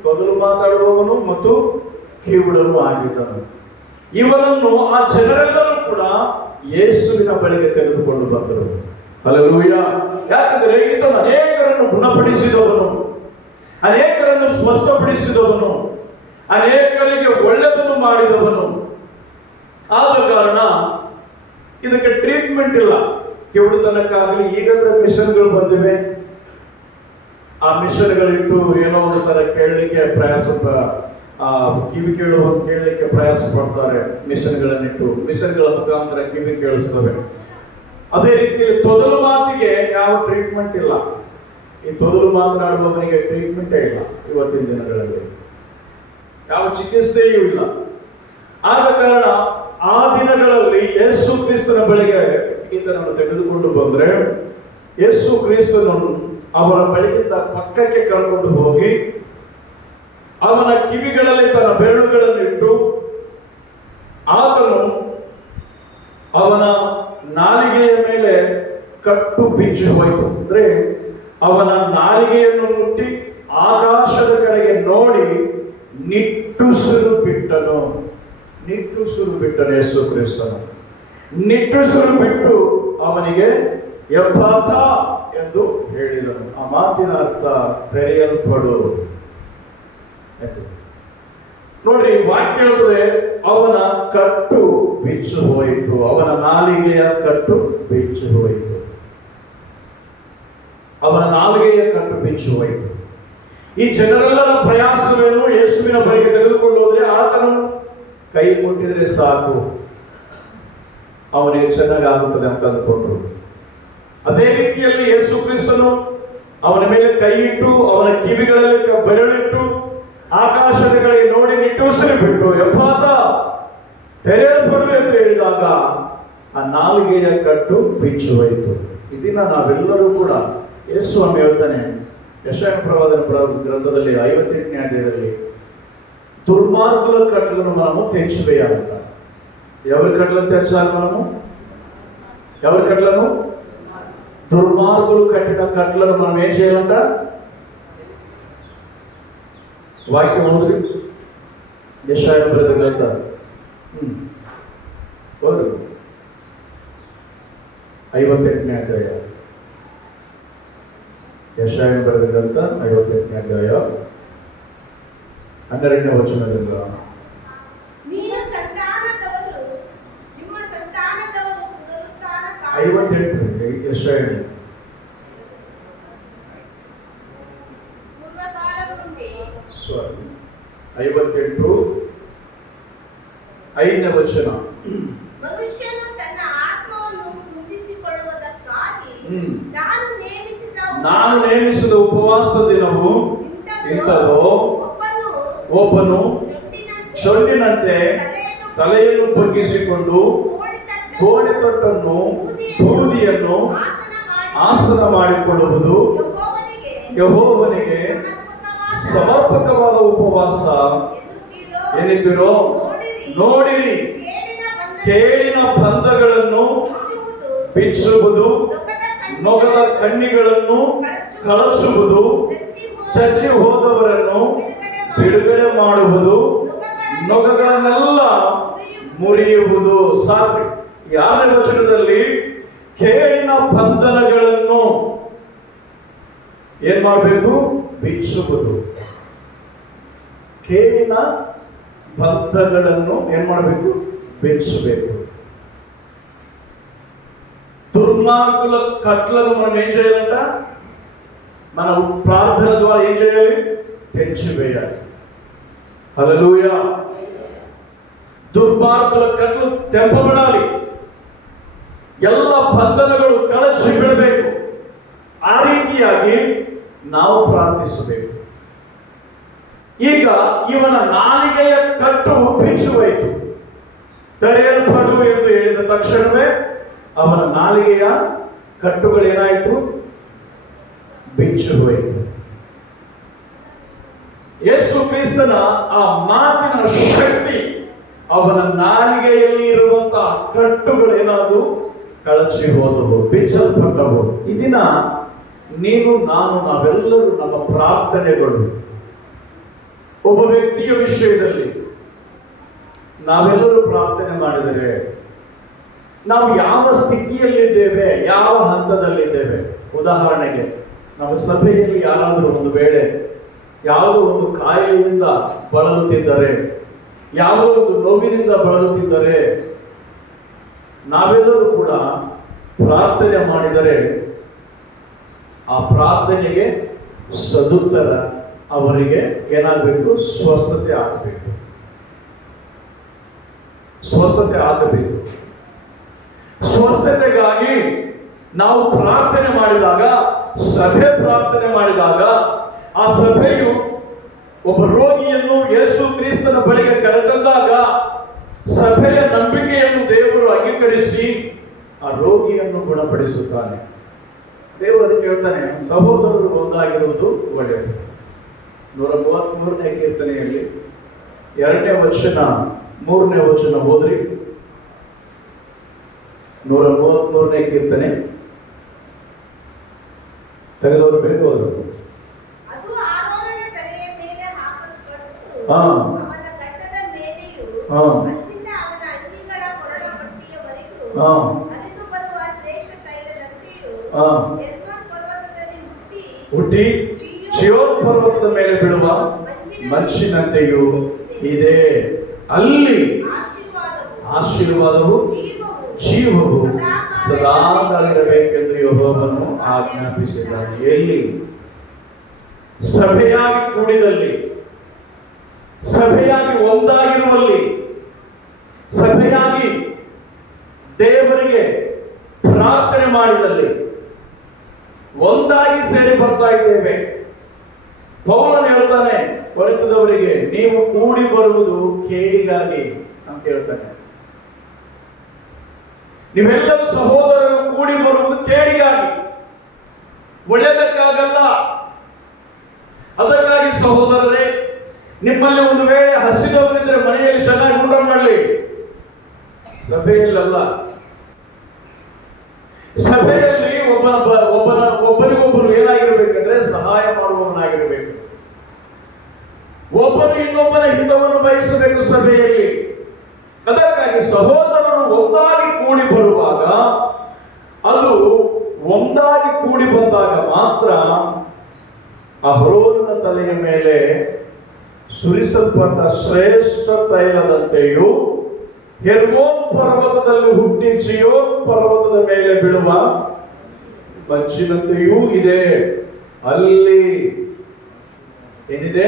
ತೊದಲು ಮಾತಾಡುವವನು ಮತ್ತು ಕಿವುಡನು ಆಗಿದ್ದನು. ಇವರನ್ನು ಆ ಜನರೆಲ್ಲರೂ ಕೂಡ ಯೇಸುವಿನ ಬಳಿಗೆ ತೆಗೆದುಕೊಂಡು ಬಂದರು. ಹಲ್ಲೆಲೂಯಾ. ಯಾಕಂದರೆ ಈತನು ಅನೇಕರನ್ನು ಗುಣಪಡಿಸಿದವನು, ಅನೇಕರನ್ನು ಸ್ವಸ್ಥಪಡಿಸಿದವನು, ಅನೇಕರಿಗೆ ಒಳ್ಳೆಯದನ್ನು ಮಾಡಿದವನು. ಆದ ಕಾರಣ ಇದಕ್ಕೆ ಟ್ರೀಟ್ಮೆಂಟ್ ಇಲ್ಲ. ಕಿವುಡುತನಕ್ಕಾಗಲಿ ಈಗಂದ್ರೆ ಮಿಷನ್ಗಳು ಬಂದಿವೆ. ಆ ಮಿಷನ್ಗಳಿಟ್ಟು ಏನೋ ಒಂದು ತರ ಕೇಳಲಿಕ್ಕೆ ಪ್ರಯಾಸ, ಕಿವಿ ಕೇಳಲಿಕ್ಕೆ ಪ್ರಯಾಸ ಪಡ್ತಾರೆ. ಮಿಷನ್ಗಳನ್ನಿಟ್ಟು ಮಿಷನ್ಗಳ ಮುಖಾಂತರ ಕಿವಿ ಕೇಳಿಸ್ತವೆ. ಅದೇ ರೀತಿಯಲ್ಲಿ ತೊದಲು ಮಾತಿಗೆ ಯಾವ ಟ್ರೀಟ್ಮೆಂಟ್ ಇಲ್ಲ. ಈ ತೊದಲು ಮಾತನಾಡುವವನಿಗೆ ಟ್ರೀಟ್ಮೆಂಟೇ ಇಲ್ಲ. ಇವತ್ತಿನ ದಿನಗಳಲ್ಲಿ ಯಾವ ಚಿಕಿತ್ಸೆಯೂ ಇಲ್ಲ. ಆದ ಕಾರಣ ಆ ದಿನಗಳಲ್ಲಿ ಯೇಸು ಕ್ರಿಸ್ತನ ಬಳಿಗೆ ಈತನನ್ನು ತೆಗೆದುಕೊಂಡು ಬಂದ್ರೆ, ಯೇಸು ಕ್ರಿಸ್ತನನ್ನು ಅವರ ಬಳಿಯಿಂದ ಪಕ್ಕಕ್ಕೆ ಕರ್ಕೊಂಡು ಹೋಗಿ ಅವನ ಕಿವಿಗಳಲ್ಲಿ ತನ್ನ ಬೆರಳುಗಳನ್ನಿಟ್ಟು ಆತನು ಅವನ ನಾಲಿಗೆಯ ಮೇಲೆ ಕಟ್ಟು ಬಿಚ್ಚಿ ಹೋಯಿತು. ಅಂದ್ರೆ ಅವನ ನಾಲಿಗೆಯನ್ನು ಮುಟ್ಟಿ ಆಕಾಶದ ಕಡೆಗೆ ನೋಡಿ ನಿಟ್ಟುಸಿರು ಬಿಟ್ಟನು. ಯೇಸು ಕ್ರಿಸ್ತನು ನಿಟ್ಟುಸಿರು ಬಿಟ್ಟು ಅವನಿಗೆ ಎಫ್ಫಾಥ ಎಂದು ಹೇಳಿದನು. ಆ ಮಾತಿನ ಅರ್ಥ ತೆರೆಯಲ್ಪಡು. ನೋಡ್ರಿ, ವಾಕ್ಯ ಹೇಳುತ್ತದೆ ಅವನ ಕಟ್ಟು ಬಿಚ್ಚು ಹೋಯಿತು. ಅವನ ನಾಲಿಗೆಯ ಕಟ್ಟು ಬಿಚ್ಚು ಹೋಯಿತು. ಅವನ ನಾಲಿಗೆಯ ಕಟ್ಟು ಬಿಚ್ಚು ಹೋಯಿತು. ಈ ಜನರೆಲ್ಲರ ಪ್ರಯಾಸವೇನು? ಯೇಸುವಿನ ಬಳಿಗೆ ತೆಗೆದುಕೊಂಡು ಹೋದ್ರೆ ಆತನು ಕೈ ಮುಟ್ಟಿದ್ರೆ ಸಾಕು, ಅವನಿಗೆ ಚೆನ್ನಾಗಾಗುತ್ತದೆ ಅಂತ ಅಂದ್ಕೊಂಡ್ರು. ಅದೇ ರೀತಿಯಲ್ಲಿ ಯೇಸು ಕ್ರಿಸ್ತನು ಅವನ ಮೇಲೆ ಕೈ ಇಟ್ಟು ಅವನ ಕಿವಿಗಳಲ್ಲಿ ಬೆರಳಿಟ್ಟು ಆಕಾಶದ ಕಡೆಗೆ ನೋಡಿ ನಿಟ್ಟುಸಿರು ಬಿಟ್ಟು ಎಫ್ಫಾಥ ತೆರೆಯಲ್ಪಡು ಎಂದು ಹೇಳಿದಾಗ ಆ ನಾಲಿಗೆಯ ಕಟ್ಟು ಬಿಚ್ಚು ಹೋಯಿತು. ಇದನ್ನ ನಾವೆಲ್ಲರೂ ಕೂಡ ಯೇಸು ಸ್ವಾಮಿ ಹೇಳ್ತಾನೆ ಯೆಶಾಯ ಪ್ರವಾದನ ಗ್ರಂಥದಲ್ಲಿ 58ನೇ ಅಧ್ಯಾಯದಲ್ಲಿ, దుర్మార్గుల కట్లను మనము తెంచివేయాలంట. ఎవరి కట్లను తెంచాలి మనము? ఎవరి కట్లను? దుర్మార్గులు కట్టిన కట్లను మనం ఏం చేయాలంట? వాక్యం ఉంది యెషయా గ్రంథ ಓದು 58ನೇ ಅಧ್ಯಾಯ. ಯೆಶಾಯ ಗ್ರಂಥ 58ನೇ ಅಧ್ಯಾಯ 12ನೇ ವಚನದಿಂದ, ನೀನು ಸಂತಾನದವರು ನಿಮ್ಮ ಸಂತಾನದವರು ಪುನರುತ್ಥಾನಕ್ಕಾಗಿ 58 ಯೆಶಾಯ ಪೂರ್ವಕಾಲದ ಮುಂದೆ 58 5ನೇ ವಚನ, ಮನುಷ್ಯನು ತನ್ನ ಆತ್ಮವನ್ನು ಮುಗಿಸಿಕೊಳ್ಳುವುದಕ್ಕಾಗಿ ನಾನು ನೇಮಿಸಿದ ಉಪವಾಸ ದಿನವು ಇಂಥದೋ. ಒಬ್ಬನು ಚೊಂಡಿನಂತೆ ತಲೆಯನ್ನು ಬಗ್ಗಿಸಿಕೊಂಡು ಗೋಣಿ ತೊಟ್ಟನ್ನು ಬೂದಿಯನ್ನು ಆಸನ ಮಾಡಿಕೊಳ್ಳುವುದು ಯೆಹೋವನಿಗೆ ಸಮರ್ಪಕವಾದ ಉಪವಾಸ ಎನ್ನುತ್ತೀರೋ. ನೋಡಿರಿ, ಕೇಳಿನ ಬಂಧಗಳನ್ನು ಬಿಚ್ಚುವುದು, ನೊಗದ ಕಣ್ಣಿಗಳನ್ನು ಕಳಚುವುದು, ಚಚ್ಚಿ ಹೋದವರನ್ನು ಬಿಡುಗಡೆ ಮಾಡುವುದು, ನೊಗಗಳನ್ನೆಲ್ಲ ಮುರಿಯುವುದು. ಸಾಕು. 6ನೇ ವಚನದಲ್ಲಿ ಕೇಳಿನ ಬಂಧನಗಳನ್ನು ಏನ್ ಮಾಡಬೇಕು? ಬಿಚ್ಚುವುದು. ಕೇಳಿನ ಬಂಧಗಳನ್ನು ಏನ್ ಮಾಡಬೇಕು? ಬಿಚ್ಚಬೇಕು. దుర్మార్గుల కట్లను మనం ఏం చేయాలంట? మన ప్రార్థన ద్వారా ఏం చేయాలి? తెంచివేయాలి. హల్లెలూయా. ದುರ್ಮಾರ್ಗುల ಕಟ್ಲು ತೆಂಪಬಡಾಲಿ. ಎಲ್ಲ ಬಂಧನಗಳು ಕಳಚಿ ಬಿಡಬೇಕು. ಆ ರೀತಿಯಾಗಿ ನಾವು ಪ್ರಾರ್ಥಿಸಬೇಕು. ಈಗ ಇವನ ನಾಲಿಗೆಯ ಕಟ್ಟು ಬಿಚ್ಚುವಾಯಿತು. ತೆರೆಯಲ್ಪಡು ಎಂದು ಹೇಳಿದ ತಕ್ಷಣವೇ ಅವನ ನಾಲಿಗೆಯ ಕಟ್ಟುಗಳೇನಾಯಿತು? ಬಿಚ್ಚು ಹೋಯಿತು. ಯೇಸು ಕ್ರಿಸ್ತನ ಆ ಮಾತಿನ ಶಕ್ತಿ ಅವನ ನಾಲಿಗೆಯಲ್ಲಿ ಇರುವಂತಹ ಕಟ್ಟುಗಳು ಏನಾದವು ಕಳಚಿ ಹೋದವು, ಬಿಚ್ಚಲ್ಪಟ್ಟವು. ಈ ದಿನ ನೀನು ನಾನು ನಾವೆಲ್ಲರೂ ನಮ್ಮ ಪ್ರಾರ್ಥನೆಗಳು ಒಬ್ಬ ವ್ಯಕ್ತಿಯ ವಿಷಯದಲ್ಲಿ ನಾವೆಲ್ಲರೂ ಪ್ರಾರ್ಥನೆ ಮಾಡಿದರೆ ನಾವು ಯಾವ ಸ್ಥಿತಿಯಲ್ಲಿದ್ದೇವೆ, ಯಾವ ಹಂತದಲ್ಲಿದ್ದೇವೆ. ಉದಾಹರಣೆಗೆ ನಮ್ಮ ಸಭೆಯಲ್ಲಿ ಯಾರಾದರೂ ಒಂದು ವೇಳೆ ಯಾವುದೋ ಒಂದು ಕಾಯಿಲೆಯಿಂದ ಬಳಲುತ್ತಿದ್ದರೆ, ಯಾವುದೋ ಒಂದು ನೋವಿನಿಂದ ಬಳಲುತ್ತಿದ್ದರೆ, ನಾವೆಲ್ಲರೂ ಕೂಡ ಪ್ರಾರ್ಥನೆ ಮಾಡಿದರೆ ಆ ಪ್ರಾರ್ಥನೆಗೆ ಸದುತ್ತರ ಅವರಿಗೆ ಏನಾಗಬೇಕು? ಸ್ವಸ್ಥತೆ ಆಗಬೇಕು. ಸ್ವಸ್ಥತೆ ಆಗಬೇಕು. ಸ್ವಸ್ಥತೆಗಾಗಿ ನಾವು ಪ್ರಾರ್ಥನೆ ಮಾಡಿದಾಗ, ಸಭೆ ಪ್ರಾರ್ಥನೆ ಮಾಡಿದಾಗ, ಆ ಸಭೆಯು ಒಬ್ಬ ರೋಗಿಯನ್ನು ಯೇಸು ಕ್ರಿಸ್ತನ ಬಳಿಗೆ ಕರೆತಂದಾಗ ಸಭೆಯ ನಂಬಿಕೆಯನ್ನು ದೇವರು ಅಂಗೀಕರಿಸಿ ಆ ರೋಗಿಯನ್ನು ಗುಣಪಡಿಸುತ್ತಾನೆ. ದೇವರು ಅದಕ್ಕೆ ಹೇಳ್ತಾನೆ, ಸಹೋದರರು ಒಂದಾಗಿರುವುದು ಒಳ್ಳೆಯದು. 133ನೇ ಕೀರ್ತನೆಯಲ್ಲಿ 2ನೇ ವಚನ 3ನೇ ವಚನ ಓದ್ರಿ. 133ನೇ ಕೀರ್ತನೆ ತೆಗೆದವರು ಬೇಕು ಅದು. ಹುಟ್ಟಿ ಚಿಯೋನ್ ಪರ್ವತದ ಮೇಲೆ ಬೀಳುವ ಮಂಚಿನಂತೆಯೂ ಇದೆ. ಅಲ್ಲಿ ಆಶೀರ್ವಾದವು ಜೀವವು ಸದಾಗಿರಬೇಕೆಂದು ಯೆಹೋವನು ಆಜ್ಞಾಪಿಸಿದ್ದಾನೆ. ಎಲ್ಲಿ? ಸಭೆಯಾಗಿ ಕೂಡಿದಲ್ಲಿ, ಸಭೆಯಾಗಿ ಒಂದಾಗಿರುವಲ್ಲಿ, ಸಭೆಯಾಗಿ ದೇವರಿಗೆ ಪ್ರಾರ್ಥನೆ ಮಾಡಿದಲ್ಲಿ ಒಂದಾಗಿ ಸೇರಿ ಬರ್ತಾ ಇದ್ದೇವೆ. ಪೌಲನು ಹೇಳ್ತಾನೆ ಕೊರಿಂಥದವರಿಗೆ, ನೀವು ಕೂಡಿ ಬರುವುದು ಕೇಡಿಗಾಗಿ ಅಂತ ಹೇಳ್ತಾನೆ. ನೀವೆಲ್ಲರೂ ಸಹೋದರರು ಕೂಡಿ ಬರುವುದು ಕೇಡಿಗಾಗಿ, ಒಳ್ಳೆಯದಕ್ಕಾಗಲ್ಲ. ಅದಕ್ಕಾಗಿ ಸಹೋದರರೇ, ನಿಮ್ಮಲ್ಲಿ ಒಂದು ವೇಳೆ ಹಸಿದವರಿದ್ದರೆ ಮನೆಯಲ್ಲಿ ಚೆನ್ನಾಗಿ ಊಟ ಮಾಡಲಿ, ಸಭೆಯಲ್ಲ. ಸಭೆಯಲ್ಲಿ ಒಬ್ಬನಿಗೊಬ್ಬರು ಏನಾಗಿರ್ಬೇಕಂದ್ರೆ ಸಹಾಯ ಮಾಡುವವನಾಗಿರಬೇಕು. ಒಬ್ಬನು ಇನ್ನೊಬ್ಬನ ಹಿತವನ್ನು ಬಯಸಬೇಕು ಸಭೆಯಲ್ಲಿ. ಅದಕ್ಕಾಗಿ ಸಹೋದರರು ಒಂದಾಗಿ ಕೂಡಿ ಬರುವಾಗ, ಅದು ಒಂದಾಗಿ ಕೂಡಿ ಬಂದಾಗ ಮಾತ್ರ ಅಹರೋನನ ತಲೆಯ ಮೇಲೆ ಸುರಿಸಲ್ಪಟ್ಟ ಶ್ರೇಷ್ಠ ತೈಲದಂತೆಯೂ ಹೆರ್ಮೋನ್ ಪರ್ವತದಲ್ಲಿ ಹುಟ್ಟಿ ಚಿಯೋನ್ ಪರ್ವತದ ಮೇಲೆ ಬೀಳುವ ಮಂಚಿನಂತೆಯೂ ಇದೆ. ಅಲ್ಲಿ ಏನಿದೆ?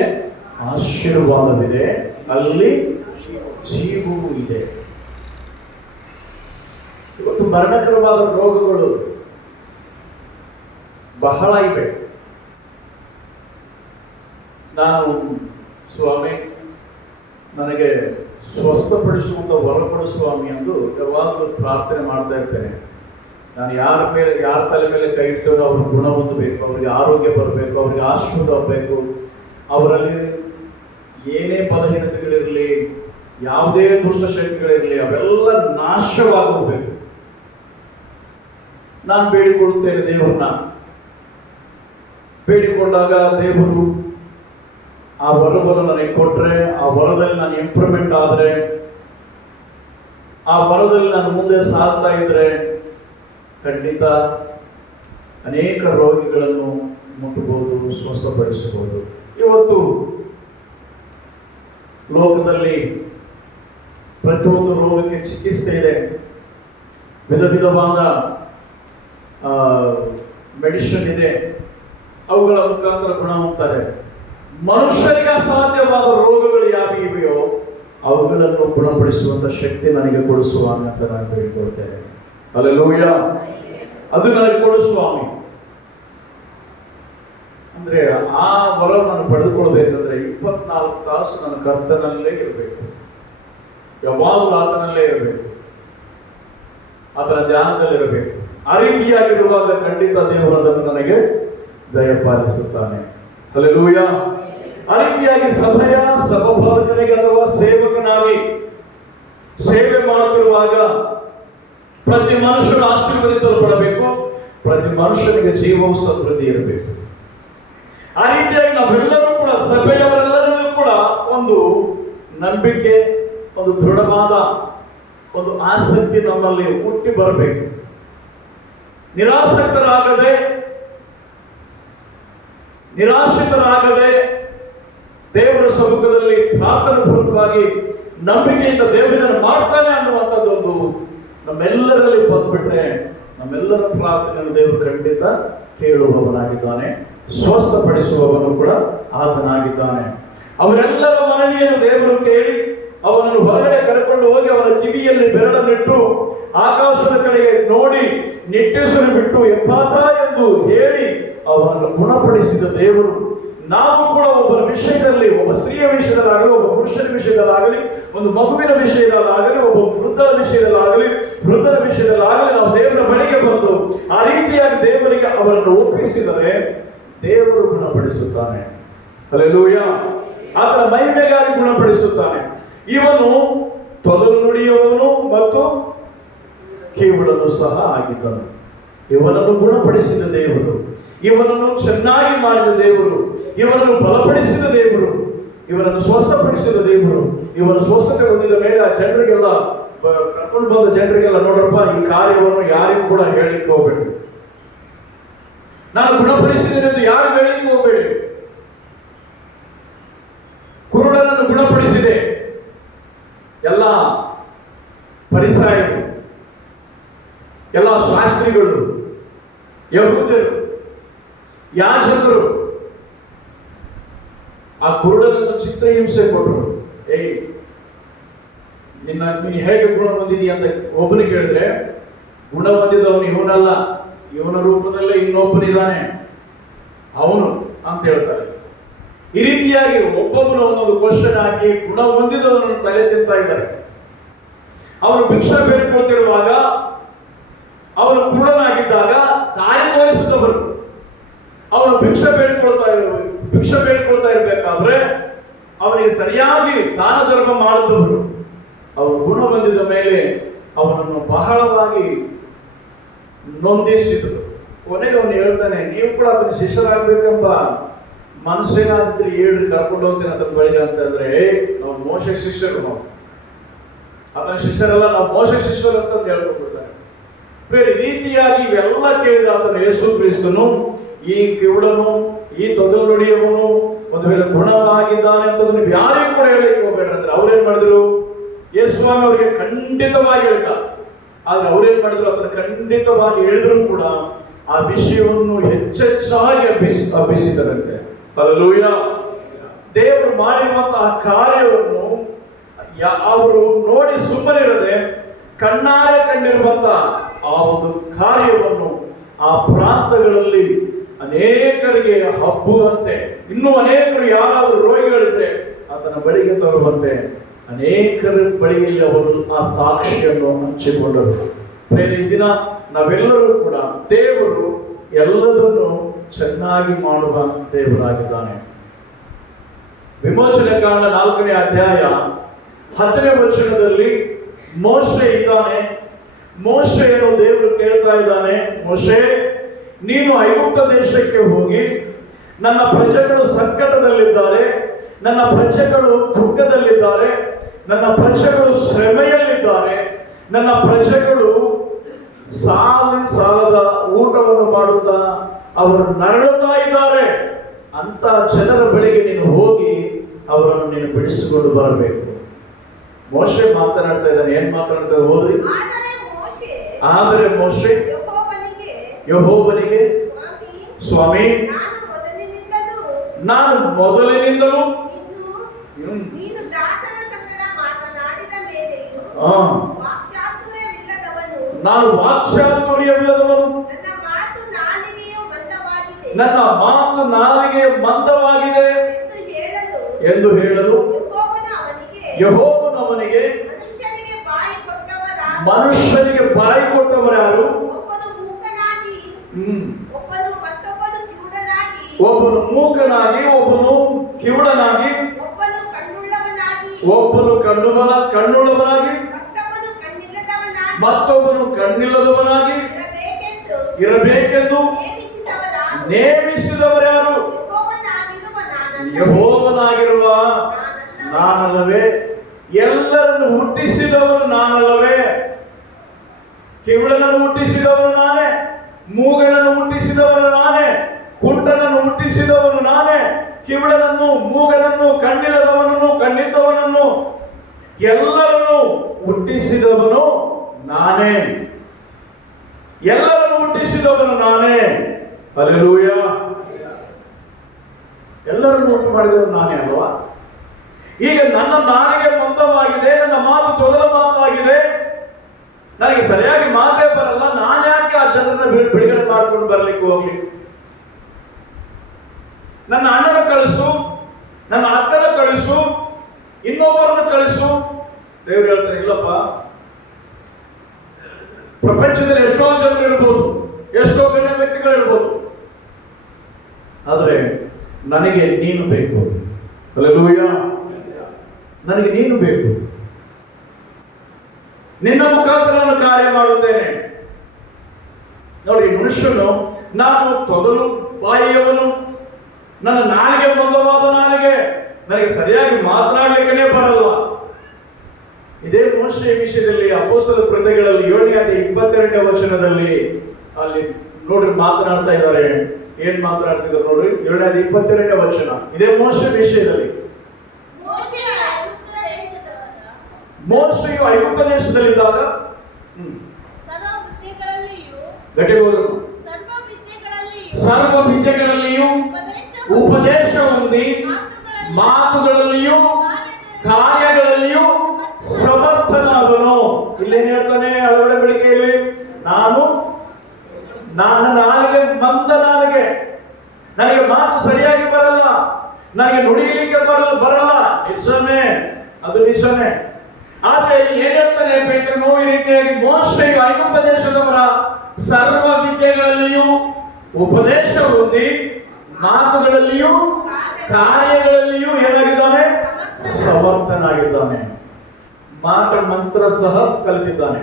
ಆಶೀರ್ವಾದವಿದೆ, ಅಲ್ಲಿ ಜೀವವೂ ಇದೆ. ಇವತ್ತು ಮರಣಕರವಾದ ರೋಗಗಳು ಬಹಳ ಇವೆ. ನಾನು ಸ್ವಾಮಿ ನನಗೆ ಸ್ವಸ್ಥಪಡಿಸುವಂತ ವರಪಡು ಸ್ವಾಮಿ ಎಂದು ಯಾವಾಗಲೂ ಪ್ರಾರ್ಥನೆ ಮಾಡ್ತಾ ಇರ್ತೇನೆ. ನಾನು ಯಾರ ತಲೆ ಮೇಲೆ ಕೈ ಇಡ್ತೇನೋ ಅವ್ರ ಗುಣ ಹೊಂದಬೇಕು, ಅವ್ರಿಗೆ ಆರೋಗ್ಯ ಬರಬೇಕು, ಅವ್ರಿಗೆ ಆಶೀರ್ವಾದ ಬರಬೇಕು. ಅವರಲ್ಲಿ ಏನೇ ಬಲಹೀನತೆಗಳಿರಲಿ, ಯಾವುದೇ ದುಷ್ಟಶಕ್ತಿಗಳಿರಲಿ, ಅವೆಲ್ಲ ನಾಶವಾಗೋಗ್ಬೇಕು. ನಾನು ಬೇಡಿಕೊಳ್ಳುತ್ತೇನೆ ದೇವರನ್ನ. ಬೇಡಿಕೊಂಡಾಗ ದೇವರು ಆ ವರವನ್ನು ನನಗೆ ಕೊಟ್ಟರೆ, ಆ ವರದಲ್ಲಿ ನಾನು ಇಂಪ್ರೂವ್ಮೆಂಟ್ ಆದರೆ, ಆ ವರದಲ್ಲಿ ನಾನು ಮುಂದೆ ಸಾಗ್ತಾ ಇದ್ರೆ ಖಂಡಿತ ಅನೇಕ ರೋಗಿಗಳನ್ನು ಮುಟ್ಟಬಹುದು, ಸ್ವಸ್ಥಪಡಿಸಬಹುದು. ಇವತ್ತು ಲೋಕದಲ್ಲಿ ಪ್ರತಿಯೊಂದು ರೋಗಕ್ಕೆ ಚಿಕಿತ್ಸೆ ಇದೆ. ವಿಧವಾದ ಮೆಡಿಸಿನ್ ಇದೆ. ಅವುಗಳ ಮುಖಾಂತರ ಗುಣ ಹೊಂದ್ತಾರೆ. ಮನುಷ್ಯರಿಗೆ ಅಸಾಧ್ಯವಾದ ರೋಗಗಳು ಯಾವಿವೆಯೋ ಅವುಗಳನ್ನು ಗುಣಪಡಿಸುವಂತ ಶಕ್ತಿ ನನಗೆ ಕೊಡು ಸ್ವಾಮಿ ಅಂತ ನಾನು ಬೇಡಿಕೊಳ್ತೇನೆ. ಹಲ್ಲೆಲೂಯಾ. ಅದು ನನಗೆ ಕೊಡು ಸ್ವಾಮಿ. ಅಂದ್ರೆ ಆ ವರ ನಾನು ಪಡೆದುಕೊಳ್ಬೇಕಂದ್ರೆ 24 ತಾಸು ನನ್ನ ಕರ್ತನಲ್ಲೇ ಇರಬೇಕು, ಯಾವಾಗಲೂ ಆತನಲ್ಲೇ ಇರಬೇಕು, ಆತನ ಧ್ಯಾನದಲ್ಲಿರಬೇಕು. ಆ ರೀತಿಯಾಗಿರುವಾಗ ಖಂಡಿತ ದೇವರು ಅದನ್ನು ನನಗೆ ದಯಪಾಲಿಸುತ್ತಾನೆ. ಹಲ್ಲೆಲೂಯಾ. ಆ ರೀತಿಯಾಗಿ ಸಭೆಯ ಸಭಾಪಾಲಕನಿಗೆ ಅಥವಾ ಸೇವಕನಾಗಿ ಸೇವೆ ಮಾಡುತ್ತಿರುವಾಗ ಪ್ರತಿ ಮನುಷ್ಯನು ಆಶೀರ್ವದಿಸಲ್ಪಡಬೇಕು, ಪ್ರತಿ ಮನುಷ್ಯನಿಗೆ ಜೀವವು ಸಮೃದ್ಧಿ ಇರಬೇಕು. ಆ ರೀತಿಯಾಗಿ ನಾವೆಲ್ಲರೂ ಕೂಡ, ಸಭೆಯವರೆಲ್ಲರಲ್ಲೂ ಕೂಡ ಒಂದು ನಂಬಿಕೆ, ಒಂದು ದೃಢವಾದ ಒಂದು ಆಸಕ್ತಿ ನಮ್ಮಲ್ಲಿ ಹುಟ್ಟಿ ಬರಬೇಕು. ನಿರಾಶ್ರಿತರಾಗದೆ ದೇವರ ಸಮ್ಮುಖದಲ್ಲಿ ಪ್ರಾರ್ಥನಾ ಪೂರ್ವಕವಾಗಿ ನಂಬಿಕೆಯಿಂದ ದೇವರನ್ನು ಮಾಡ್ತಾನೆ ಅನ್ನುವಂಥದ್ದೊಂದು ನಮ್ಮೆಲ್ಲರಲ್ಲಿ ಬಂದ್ಬಿಟ್ರೆ ನಮ್ಮೆಲ್ಲರ ಪ್ರಾರ್ಥನೆಯನ್ನು ದೇವರು ಖಂಡಿತ ಕೇಳುವವನಾಗಿದ್ದಾನೆ, ಸ್ವಸ್ಥಪಡಿಸುವವನು ಕೂಡ ಆತನಾಗಿದ್ದಾನೆ. ಅವರೆಲ್ಲರ ಮನವಿಯನ್ನು ದೇವರು ಕೇಳಿ ಅವನನ್ನು ಹೊರಗಡೆ ಕರೆಕೊಂಡು ಹೋಗಿ ಅವನ ಕಿವಿಯಲ್ಲಿ ಬೆರಳನ್ನಿಟ್ಟು ಆಕಾಶದ ಕಡೆಗೆ ನೋಡಿ ನಿಟ್ಟೆಸರು ಬಿಟ್ಟು ಎಫಾತಾ ಎಂದು ಹೇಳಿ ಅವನನ್ನು ಗುಣಪಡಿಸಿದ ದೇವರು, ನಾವು ಕೂಡ ಒಬ್ಬರ ವಿಷಯದಲ್ಲಿ, ಒಬ್ಬ ಸ್ತ್ರೀಯ ವಿಷಯದಲ್ಲಾಗಲಿ, ಒಬ್ಬ ಪುರುಷನ ವಿಷಯದಲ್ಲಾಗಲಿ, ಒಂದು ಮಗುವಿನ ವಿಷಯದಲ್ಲಾಗಲಿ, ಒಬ್ಬ ವೃದ್ಧರ ವಿಷಯದಲ್ಲಾಗಲಿ, ವೃದ್ಧರ ವಿಷಯದಲ್ಲಾಗಲಿ ನಾವು ದೇವರ ಬಳಿಗೆ ಬಂದು ಆ ರೀತಿಯಾಗಿ ದೇವರಿಗೆ ಅವರನ್ನು ಒಪ್ಪಿಸಿದರೆ ದೇವರು ಗುಣಪಡಿಸುತ್ತಾನೆ. ಹಲ್ಲೆಲೂಯ. ಆತನ ಮಹಿಮೆಗಾಗಿ ಗುಣಪಡಿಸುತ್ತಾನೆ. ಇವನು ತೊದಲು ನುಡಿಯುವವನು ಮತ್ತು ಕಿವುಡನು ಸಹ ಆಗಿದ್ದನು. ಇವನನ್ನು ಗುಣಪಡಿಸಿದ ದೇವರು, ಇವನನ್ನು ಚೆನ್ನಾಗಿ ಮಾಡಿದ ದೇವರು, ಇವನನ್ನು ಬಲಪಡಿಸಿದ ದೇವರು, ಇವನನ್ನು ಸ್ವಸ್ಥಪಡಿಸಿದ ದೇವರು. ಇವನು ಸ್ವಸ್ಥತೆ ಹೊಂದಿದ ಮೇಲೆ ಆ ಜನರಿಗೆಲ್ಲ, ಕರ್ಕೊಂಡು ಬಂದ ಜನರಿಗೆಲ್ಲ, ನೋಡ್ರಪ್ಪ ಈ ಕಾರ್ಯವನ್ನು ಯಾರಿಗೂ ಕೂಡ ಹೇಳಿಕ್ಕೆ ಹೋಗ್ಬೇಡಿ, ನಾನು ಗುಣಪಡಿಸಿದ್ದೇನೆ ಎಂದು ಯಾರು ಹೇಳಿಕ್ಕೆ ಹೋಗಬೇಡಿ. ಕುರುಡನನ್ನು ಗುಣಪಡಿಸಿದೆ. ಎಲ್ಲ ಫರಿಸಾಯರು, ಎಲ್ಲ ಶಾಸ್ತ್ರಿಗಳು, ಯಹೂದ್ಯರು, ಯಾಜಕರು ಆ ಕುರುಡನನ್ನು ಚಿತ್ರಹಿಂಸೆ ಕೊಟ್ಟರು. ನೀನು ಹೇಗೆ ಗುಣ ಹೊಂದಿದೀಯ ಅಂತ ಒಬ್ಬನಿಗೆ ಕೇಳಿದ್ರೆ, ಗುಣ ಹೊಂದಿದವನು ಇವನಲ್ಲ, ಇವನ ರೂಪದಲ್ಲೇ ಇನ್ನೊಬ್ಬನಿದ್ದಾನೆ ಅವನು ಅಂತ ಹೇಳ್ತಾರೆ. ಈ ರೀತಿಯಾಗಿ ಒಬ್ಬೊಬ್ಬನ ಒಂದೊಂದು ಕ್ವಶನ್ ಹಾಕಿ ಗುಣ ಹೊಂದಿದವನನ್ನು ತಲೆ ತಿಂತಾ ಇದ್ದಾರೆ. ಅವನು ಭಿಕ್ಷೆ ಬೇಡಿಕೊಳ್ತಿರುವಾಗ, ಅವನು ಕುರುಡನಾಗಿದ್ದಾಗ ದಾರಿ ತೋರಿಸಿದವರು, ಅವನು ಭಿಕ್ಷೆ ಬೇಡಿಕೊಳ್ತಾ ಇರಬೇಕಾದ್ರೆ ಅವನಿಗೆ ಸರಿಯಾಗಿ ದಾನ ಧರ್ಮ ಮಾಡಿದವರು, ಅವನು ಗುಣ ಹೊಂದಿದ ಮೇಲೆ ಅವನನ್ನು ಬಹಳವಾಗಿ ನೊಂದಿಸಿದರು. ಕೊನೆಗೆ ಅವನು ಹೇಳ್ತಾನೆ, ನೀವು ಕೂಡ ಅದನ್ನ ಶಿಷ್ಯರಾಗಬೇಕೆಂಬ ಮನಸ್ಸೇನಾದಿದ್ರೆ ಹೇಳ್ರಿ, ಕರ್ಕೊಂಡು ಹೋಗ್ತೇನೆ ಅಂತ ಬಳಿಗೆ ಅಂತಂದ್ರೆ, ನಾವು ಮೋಶೆ ಶಿಷ್ಯರು, ನಾವು ಅದನ್ನ ಶಿಷ್ಯರೆಲ್ಲ ನಾವು ಮೋಶೆ ಶಿಷ್ಯರು ಅಂತ ಹೇಳ್ಕೊಳ್ತಾರೆ. ಬೇರೆ ರೀತಿಯಾಗಿ ಇವೆಲ್ಲ ಕೇಳಿದ ಆತನು ಯೇಸು ಕ್ರಿಸ್ತನು ಈ ಕಿವುಡನು, ಈ ತೊದಲು ನುಡಿಯವನು ಒಂದು ವೇಳೆ ಗುಣವಾಗಿದ್ದಾನೆ ಅಂತ ನೀವು ಯಾರಿಗೂ ಕೂಡ ಹೇಳಿಕ್ಕೆ ಹೋಗ್ಬೇಡ್ರಿ ಅಂದ್ರೆ ಅವ್ರೇನ್ ಮಾಡಿದ್ರು? ಯೇಸುಸ್ವಾಮಿ ಅವರಿಗೆ ಖಂಡಿತವಾಗಿ ಹೇಳ್ತಾರೆ. ಆದ್ರೆ ಅವ್ರೇನ್ ಮಾಡಿದ್ರು? ಅದನ್ನು ಖಂಡಿತವಾಗಿ ಹೇಳಿದ್ರು ಕೂಡ ಆ ವಿಷಯವನ್ನು ಹೆಚ್ಚೆಚ್ಚಾಗಿ ಹಬ್ಬಿಸಿದರಂತೆ. ಹಲ್ಲೆಲೂಯಾ. ದೇವರು ಮಾಡಿರುವಂತಹ ಕಾರ್ಯವನ್ನು ಅವರು ನೋಡಿ ಸುಮ್ಮನಿರದೆ ಕಣ್ಣಾರೆ ಕಂಡಿರುವಂತಹ ಆ ಒಂದು ಕಾರ್ಯವನ್ನು ಆ ಪ್ರಾಂತಗಳಲ್ಲಿ ಅನೇಕರಿಗೆ ಹಬ್ಬುವಂತೆ, ಇನ್ನೂ ಅನೇಕರು ಯಾರಾದರೂ ರೋಗಿಗಳಿದ್ರೆ ಆತನ ಬಳಿಗೆ ತರುವಂತೆ ಅನೇಕರ ಬಳಿಯಲ್ಲಿ ಅವರು ಆ ಸಾಕ್ಷಿಯನ್ನು ಹಂಚಿಕೊಂಡರು. ಬೇರೆ ಈ ದಿನ ನಾವೆಲ್ಲರೂ ಕೂಡ ದೇವರು ಎಲ್ಲದನ್ನು ಚೆನ್ನಾಗಿ ಮಾಡುವ ದೇವರಾಗಿದ್ದಾನೆ. ವಿಮೋಚನೆ ಕಾಂಡ 4ನೇ ಅಧ್ಯಾಯ 10ನೇ ವಚನದಲ್ಲಿ ಮೋಶೆ ಇದ್ದಾನೆ. ಮೋಶೆಯನ್ನು ದೇವರು ಕೇಳ್ತಾ ಇದ್ದಾನೆ, ಮೋಶೆ, ನೀನು ಐಗುಪ್ತ ದೇಶಕ್ಕೆ ಹೋಗಿ ನನ್ನ ಪ್ರಜೆಗಳು ಸಂಕಟದಲ್ಲಿದ್ದಾರೆ, ನನ್ನ ಪ್ರಜೆಗಳು ದುಃಖದಲ್ಲಿದ್ದಾರೆ, ನನ್ನ ಪ್ರಜೆಗಳು ಶ್ರಮೆಯಲ್ಲಿದ್ದಾರೆ, ನನ್ನ ಪ್ರಜೆಗಳು ಸಾಲದ ಊಟವನ್ನು ಮಾಡುತ್ತಾ ಅವರು ನರಳುತ್ತಾ ಇದ್ದಾರೆ ಅಂತ ಜನರ ಬಳಿಗೆ ನೀನು ಹೋಗಿ ಅವರನ್ನು ನೀನು ಬಿಡಿಸಿಕೊಂಡು ಬರಬೇಕು. ಮೋಶೆ ಮಾತನಾಡ್ತಾ ಇದ್ದಾನೆ. ಏನ್ ಮಾತನಾಡ್ತಾ ಹೋದ್ರಿ? ಆದರೆ ಮೋಶೆ ಯೆಹೋವನಿಗೆ, ಸ್ವಾಮಿ, ನಾನು ಮೊದಲಿನಿಂದಲೂ ನಾನು ವಾಕ್ಚಾತುರ್ಯವಿಲ್ಲದವನು, ನನ್ನ ಮಾತು ನಾಲಿಗೆ ಮಂದವಾಗಿದೆ ಎಂದು ಹೇಳಲು ಯೆಹೋವನು ಅವನಿಗೆ, ಮನುಷ್ಯನಿಗೆ ಬಾಯಿ ಕೊಟ್ಟವರು ಯಾರು? ಒಬ್ಬನು ಮೂಕನಾಗಿ, ಒಬ್ಬನು ಕಿವುಡನಾಗಿ, ಒಬ್ಬನು ಕಣ್ಣುಳ್ಳವನಾಗಿ, ಮತ್ತೊಬ್ಬನು ಕಣ್ಣಿಲ್ಲದವನಾಗಿ ಇರಬೇಕೆಂದು ನೇಮಿಸಿದವರ್ಯಾರು? ಯೆಹೋವನಾಗಿರುವ ನಾನಲ್ಲವೇ? ಎಲ್ಲರನ್ನು ಹುಟ್ಟಿಸಿದವನು ನಾನಲ್ಲವೇ? ಕಿವುಡನನ್ನು ಹುಟ್ಟಿಸಿದವನು ನಾನೇ, ಮೂಗನನ್ನು ಹುಟ್ಟಿಸಿದವನು ನಾನೇ, ಕುಂಟನನ್ನು ಹುಟ್ಟಿಸಿದವನು ನಾನೇ, ಕಿವುಡನನ್ನು, ಮೂಗನನ್ನು, ಕಣ್ಣಿಲ್ಲದವನನ್ನು, ಕಣ್ಣಿದ್ದವನನ್ನು ಎಲ್ಲರನ್ನು ಹುಟ್ಟಿಸಿದವನು ನಾನೇ. ಎಲ್ಲರನ್ನು ಹುಟ್ಟಿಸಿದವನು ನಾನೇ. ಹಲ್ಲೆಲೂಯ. ಎಲ್ಲರನ್ನು ಉಂಟು ಮಾಡಿದವನು ನಾನೇ ಅಲ್ವಾ? ಈಗ ನನ್ನ ನಾಲಿಗೆ ಮಂದವಾಗಿದೆ, ನನ್ನ ಮಾತು ತೊದಲ ಮಾತಾಗಿದೆ, ನನಗೆ ಸರಿಯಾಗಿ ಮಾತೇ ಬರಲ್ಲ, ನಾನು ಯಾಕೆ ಆ ಜನರನ್ನ ಬಿಡುಗಡೆ ಮಾಡ್ಕೊಂಡು ಬರ್ಲಿಕ್ಕೆ ಹೋಗ್ಲಿ? ನನ್ನ ಅಣ್ಣನ ಕಳಿಸು, ನನ್ನ ಅಕ್ಕನ ಕಳಿಸು, ಇನ್ನೊಬ್ಬರನ್ನು ಕಳಿಸು. ದೇವರು ಹೇಳ್ತಾರೆ, ಇಲ್ಲಪ್ಪ, ಪ್ರಪಂಚದಲ್ಲಿ ಎಷ್ಟೋ ಜನರು ಇರ್ಬೋದು, ಎಷ್ಟೋ ಗಣ್ಯ ವ್ಯಕ್ತಿಗಳಿರ್ಬೋದು, ಆದರೆ ನನಗೆ ನೀನು ಬೇಕು. ಹಲ್ಲೆಲೂಯ. ನನಗೆ ನೀನು ಬೇಕು. ನಿನ್ನ ಮುಖಾಂತರ ನಾನು ಕಾರ್ಯ ಮಾಡುತ್ತೇನೆ. ನೋಡಿ, ಮನುಷ್ಯನು ನಾನು ತೊದಲು ಬಾಯಿಯವನು, ನನ್ನ ನಾಲಿಗೆ ಮಂದವಾದ ನಾಲಿಗೆ, ನನಗೆ ಸರಿಯಾಗಿ ಮಾತನಾಡಲಿಕ್ಕೆ ಬರಲ್ಲ. ಇದೇ ಮೋಶೆಯ ವಿಷಯದಲ್ಲಿ ಅಪೊಸ್ತಲರ ಕೃತ್ಯಗಳಲ್ಲಿ 7:22 ವಚನದಲ್ಲಿ ಅಲ್ಲಿ ನೋಡ್ರಿ ಮಾತನಾಡ್ತಾ ಇದ್ದಾರೆ. ಏನ್ ಮಾತನಾಡ್ತಿದ್ದಾರೆ ನೋಡ್ರಿ, 7:22 ವಚನ. ಇದೇ ಮೋಶೆ ವಿಷಯದಲ್ಲಿ. ಮೋಶೆಯು ಐಗುಪ್ತ ದೇಶದಲ್ಲಿದ್ದಾಗ ಗಟ್ಟಿಗೆ ಹೋದ್ರು, ಸರ್ವ ವಿದ್ಯೆಗಳಲ್ಲಿಯೂ ಉಪದೇಶ ಹೊಂದಿ, ಮಾತುಗಳಲ್ಲಿಯೂ ಕಾರ್ಯಗಳಲ್ಲಿಯೂ ಸಮರ್ಥನಾದನು. ಇಲ್ಲೇನ್ ಹೇಳ್ತಾನೆ ಅಳವಡೆ ಬೆಳಿಗ್ಗೆಯಲ್ಲಿ? ನನ್ನ ನಾಲಿಗೆ ಮಂದ ನಾಲಿಗೆ, ನನಗೆ ಮಾತು ಸರಿಯಾಗಿ ಬರಲ್ಲ, ನನಗೆ ನುಡಿಯಲಿಕ್ಕೆ ಬರಲ್ಲ. ನಿಜನೇ, ಅದು ನಿಜನೇ. ಆದ್ರೆ ಏನ್ ಹೇಳ್ತಾನೆ ಪೇತ್ರನು? ಈ ರೀತಿಯಾಗಿ ಮೋಶೆಯು ಐಗುಪ್ತ ದೇಶದವರ ಸರ್ವ ವಿದ್ಯೆಗಳಲ್ಲಿಯೂ ಉಪದೇಶ ಹೊಂದಿ, ಮಾತುಗಳಲ್ಲಿಯೂ ಕಾರ್ಯಗಳಲ್ಲಿಯೂ ಏನಾಗಿದ್ದಾನೆ? ಸಮರ್ಥನಾಗಿದ್ದಾನೆ. ಮಂತ್ರ ಸಹ ಕಲಿತಿದ್ದಾನೆ.